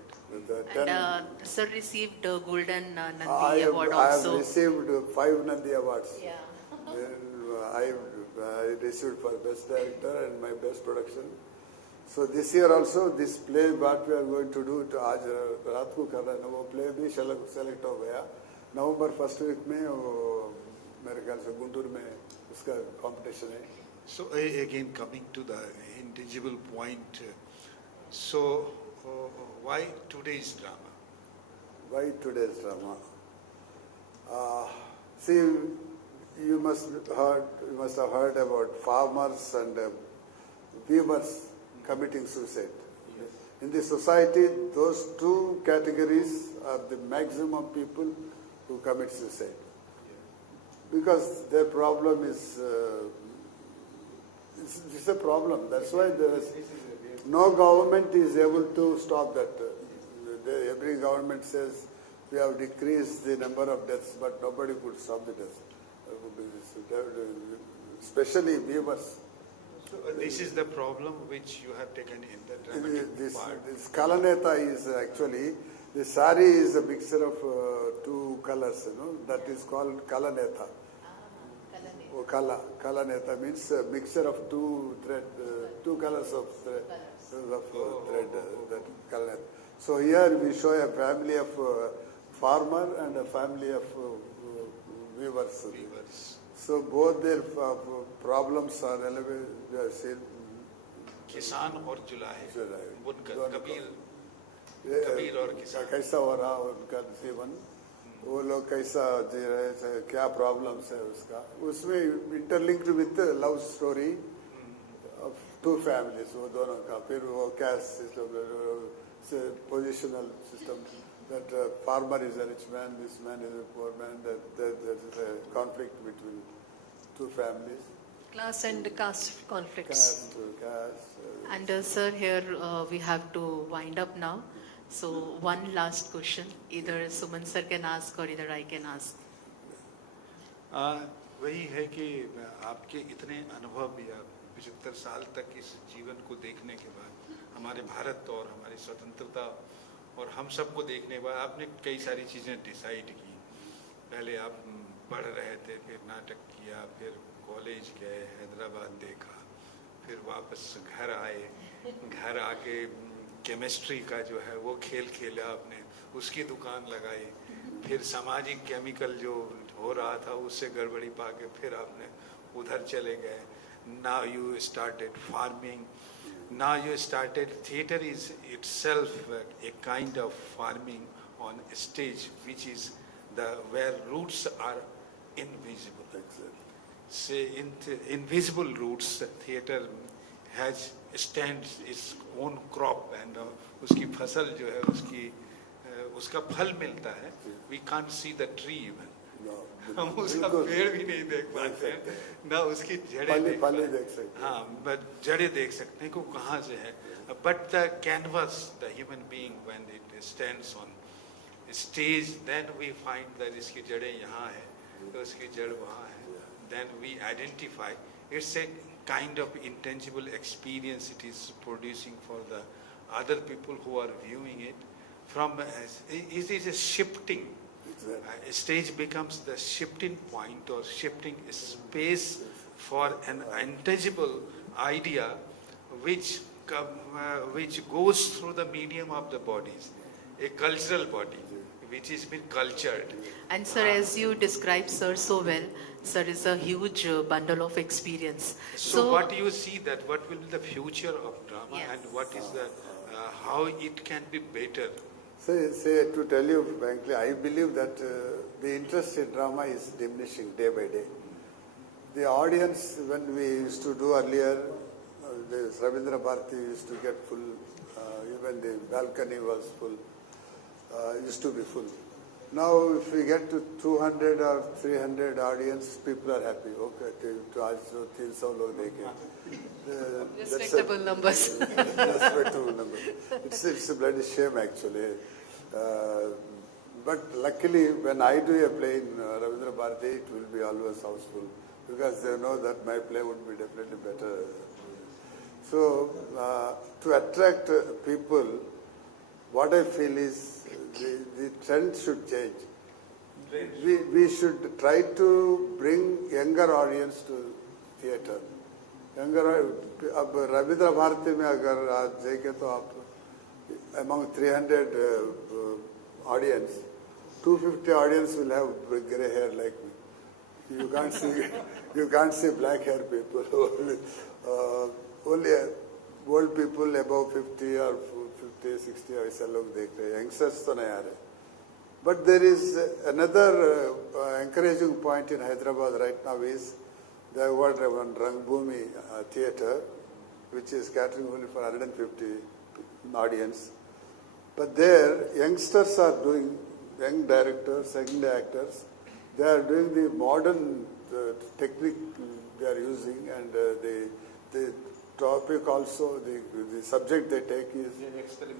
The And 10, sir received Golden Nandi I Award have also. received 5 Nandi Awards. Yeah. Then I received for best director and my best production. So this year also this play what we are going to do to आज रात को कर रहे हैं वो play भी select हो गया. November first week में वो मेरे ख्याल से गुंटूर में उसका competition है. So again coming to the intangible point, so why today's drama? Why today's drama? See, you must have heard about farmers and weavers committing suicide. Yes. In the society, those two categories are the maximum people who commit suicide. Because their problem is, it's a problem. That's why there is no government is able to stop that. Every government says we have decreased the number of deaths, but nobody could stop the deaths. Especially weavers. So this is the problem which you have taken in the dramatic part. This Kalaneta is actually, the sari is a mixture of two colors, that is called Kalaneta. Kalaneta means a mixture of two colors of thread, that Kalaneta. So here we show a family of farmer and a family of weavers. So both their problems are relevant. किसान और जुलाहे बुनकर कबीर और किसान कैसा हो रहा उनका जीवन, वो लोग कैसा जी रहे थे, क्या प्रॉब्लम्स है उसका, उसमें interlinked with love story of two families, वो दोनों का, फिर वो caste system, positional system, that farmer is a rich man, this man is a poor man, that there is a conflict between two families. Class and caste conflicts. Caste. And sir, here we have to wind up now. So one last question, either Suman sir can ask or either I can ask. वही है कि आपके इतने अनुभव या 75 साल तक इस जीवन को देखने के बाद हमारे भारत और हमारी स्वतंत्रता और हम सबको देखने के बाद आपने कई सारी चीज़ें डिसाइड की. पहले आप पढ़ रहे थे, फिर नाटक किया, फिर कॉलेज गए, हैदराबाद देखा, फिर वापस घर आए, घर आके केमिस्ट्री का जो है वो खेल खेला आपने, उसकी दुकान लगाई, फिर सामाजिक केमिकल जो हो रहा था उससे गड़बड़ी पाके फिर आपने उधर चले गए. Now you started farming, now you started theater is itself a kind of farming on a stage which is the where roots are invisible. Say in invisible roots, theater has stands its own crop and उसकी फसल जो है उसका फल मिलता है. We can't see the tree even. हम उसका पेड़ भी नहीं देख पाते हैं, ना उसकी जड़ें देख सकते हैं. हाँ, बट जड़ें देख सकते हैं कि वो कहाँ से है. But the canvas, the human being, when it stands on stage, then we find that इसकी जड़ें यहाँ है, तो उसकी जड़ वहाँ है. Then we identify. It's a kind of intangible experience it is producing for the other people who are viewing it. It is a shifting. Stage becomes the shifting point or shifting space for an intangible idea which goes through the medium of the bodies, a cultural body which has been cultured. And sir, as you described sir so well, sir is a huge bundle of experience. So what do you see that what will be the future of drama? Yes. And what is the how it can be better? Say to tell you frankly, I believe that the interest in drama is diminishing day by day. The audience, when we used to do earlier, the Rabindra Bharati used to get full, even the balcony was full, used to be full. Now if we get to 200 or 300 audience, people are happy. Okay, to आज 300 लोग देखे. Respectable numbers. Respectable number. It's a bloody shame actually. But luckily, when I do a play in Rabindra Bharati, it will be always houseful because they know that my play would be definitely better. So to attract people, what I feel is the trend should change. We should try to bring younger audience to theatre. अब रविंद्र भारती में अगर आज देखें तो आप among 300 audience, 250 audience will have grey hair like me. You can't see black hair people. Only old people above 50 or 50, 60 ऐसा लोग देख रहे हैं. Youngsters तो नहीं आ रहे. But there is another encouraging point in Hyderabad right now is the one Rangbhumi theatre, which is catering only for 150 audience. But there, youngsters are doing, young directors, second actors, they are doing the modern technique they are using, and the topic also, the subject they take is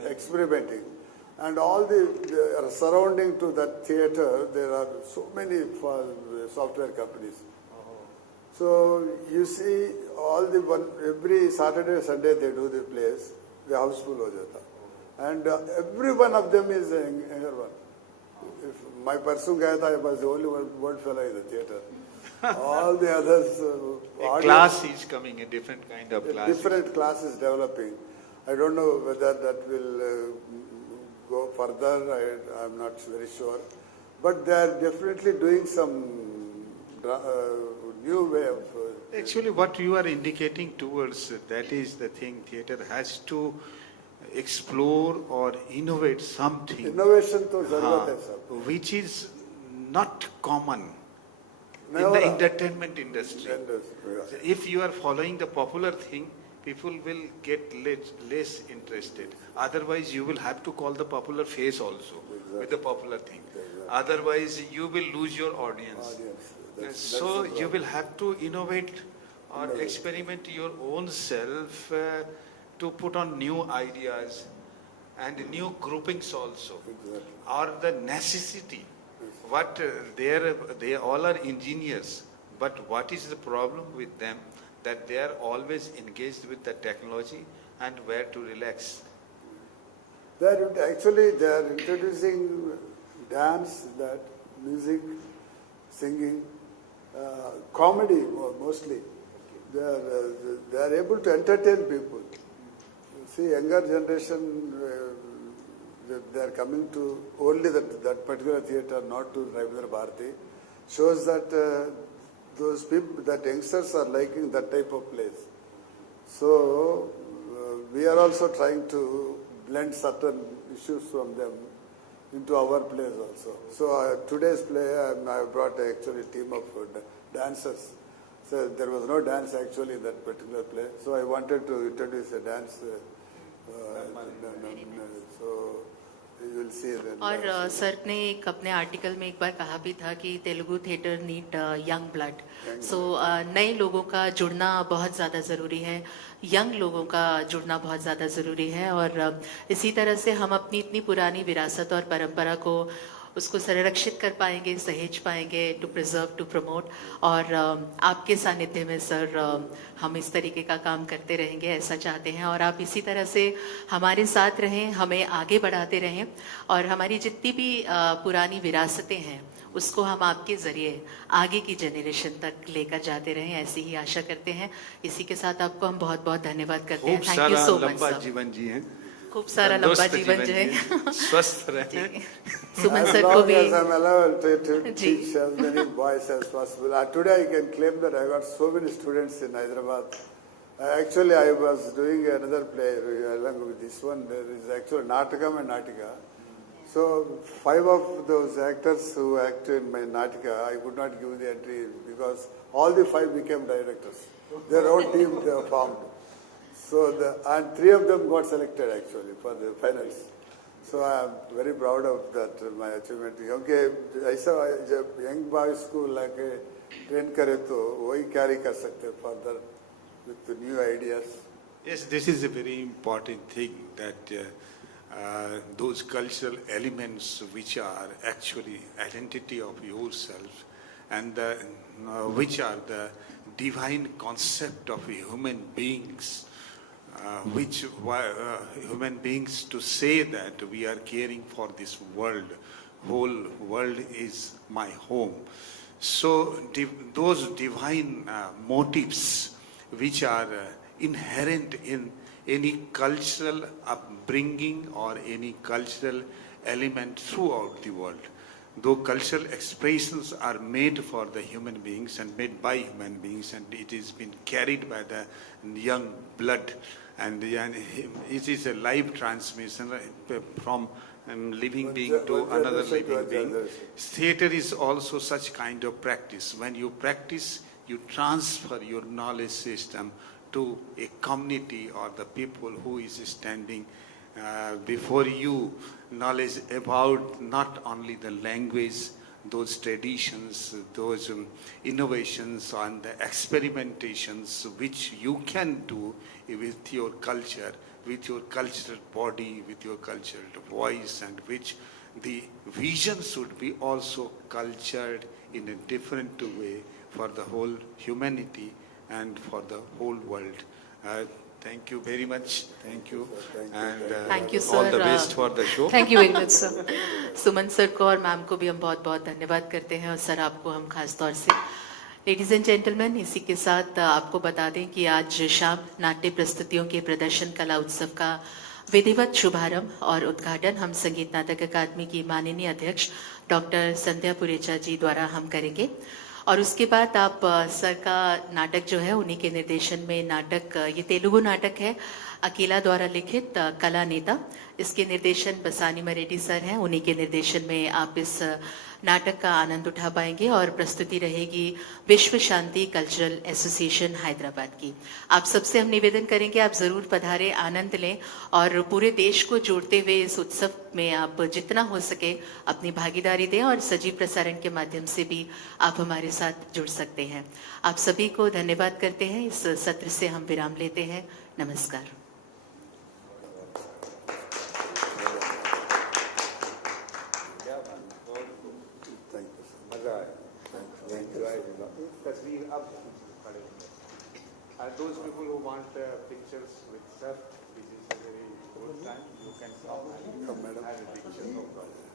experimenting. And all the surrounding to that theatre, there are so many software companies. So you see, every Saturday, Sunday they do the plays, the house full ho jata. And every one of them is a younger one. If my person gaya tha, I was the only old fellow in the theatre. All the others, a class is coming, a different kind of class. Different class is developing. I don't know whether that will go further. I'm not very sure. But they are definitely doing some new way of... Actually, what you are indicating towards, that is the thing, theatre has to explore or innovate something. Innovation to zarurat hai sab. Which is not common in the entertainment industry. If you are following the popular thing, people will get less interested. Otherwise, you will have to call the popular face also with the popular thing. Otherwise, you will lose your audience. So you will have to innovate or experiment your own self to put on new ideas and new groupings also. Or the necessity. What they all are engineers, but what is the problem with them? That they are always engaged with the technology and where to relax. They are introducing dance, that music, singing, comedy mostly. They are able to entertain people. See, younger generation, they are coming to only that particular theatre, not to Ravindra Bharati, shows that those people, that youngsters are liking that type of plays. So we are also trying to blend certain issues from them into our plays also. So today's play, I brought actually a team of dancers. So there was no dance actually in that particular play. So I wanted to introduce a dance. So you will see that. और sir ने एक अपने article में एक बार कहा भी था कि Telugu theatre need young blood. So नए लोगों का जुड़ना बहुत ज़्यादा ज़रूरी है, यंग लोगों का जुड़ना बहुत ज़्यादा ज़रूरी है. और इसी तरह से हम अपनी इतनी पुरानी विरासत और परंपरा को उसको संरक्षित कर पाएंगे, सहेज पाएंगे, टू प्रिजर्व, टू प्रमोट. और आपके सानिध्य में सर हम इस तरीके का काम करते रहेंगे, ऐसा चाहते हैं. और आप इसी तरह से हमारे साथ रहें, हमें आगे बढ़ाते रहें, और हमारी जितनी भी पुरानी विरासतें हैं उसको हम आपके ज़रिए आगे की जनरेशन तक लेकर जाते रहें, ऐसी ही आशा करते हैं. इसी के साथ आपको हम बहुत बहुत धन्यवाद करते हैं. Thank you so much sir. जीवन जी हैं, खूब सारा लंबा जीवन जो है, स्वस्थ रहे. सुमन सर को भी. As I'm allowed to teach as many boys as possible. Today I can claim that I got so many students in Hyderabad. Actually, I was doing another play along with this one. There is actually Natakam and Natika. So 5 of those actors who acted in my Natika, I could not give the entry because all the 5 became directors. Their own team they were formed. So and 3 of them got selected actually for the finals. So I am very proud of that, my achievement. Okay, ऐसा जब young boys को लाके train करे तो वही carry कर सकते further with the new ideas. Yes, this is a very important thing, that those cultural elements which are actually identity of yourself and which are the divine concept of human beings, human beings to say that we are caring for this world, whole world is my home. So those divine motives which are inherent in any cultural upbringing or any cultural element throughout the world, though cultural expressions are made for the human beings and made by human beings, and it is been carried by the young blood, and it is a live transmission from living being to another living being. Theater is also such kind of practice. When you practice, you transfer your knowledge system to a community or the people who is standing before you, knowledge about not only the language, those traditions, those innovations and the experimentations which you can do with your culture, with your cultural body, with your cultural voice, and which the vision should be also cultured in a different way for the whole humanity and for the whole world. Thank you very much. Thank you. And Thank you, all sir. the best for the show. Thank you very much, sir. Suman sir को और ma'am को भी हम बहुत बहुत धन्यवाद करते हैं, और सर आपको हम खास तौर से। लेडीज एंड जेंटलमैन, इसी के साथ आपको बता दें कि आज शाम नाट्य प्रस्तुतियों के प्रदर्शन कला उत्सव का विधिवत शुभारंभ और उद्घाटन हम संगीत नाटक अकादमी की माननीय अध्यक्ष डॉक्टर संध्या पुरेचा जी द्वारा हम करेंगे। और उसके बाद आप सर का नाटक जो है उन्हीं के निर्देशन में नाटक, ये तेलुगु नाटक है, अकेला द्वारा लिखित कला नेता, इसके निर्देशन बसानी मरेड्डी सर हैं, उन्हीं के निर्देशन में आप इस नाटक का आनंद उठा पाएंगे। और प्रस्तुति रहेगी विश्व शांति कल्चरल एसोसिएशन हैदराबाद की। आप सबसे हम निवेदन करेंगे आप जरूर पधारें, आनंद लें, और पूरे देश को जोड़ते हुए इस उत्सव में आप जितना हो सके अपनी भागीदारी दें, और सजीव प्रसारण के माध्यम से भी आप हमारे साथ जुड़ सकते हैं। आप सभी को धन्यवाद करते हैं। इस सत्र से हम विराम लेते हैं। नमस्कार। Those people who want pictures with surf, this is a very good time. You can come and have a picture. No problem.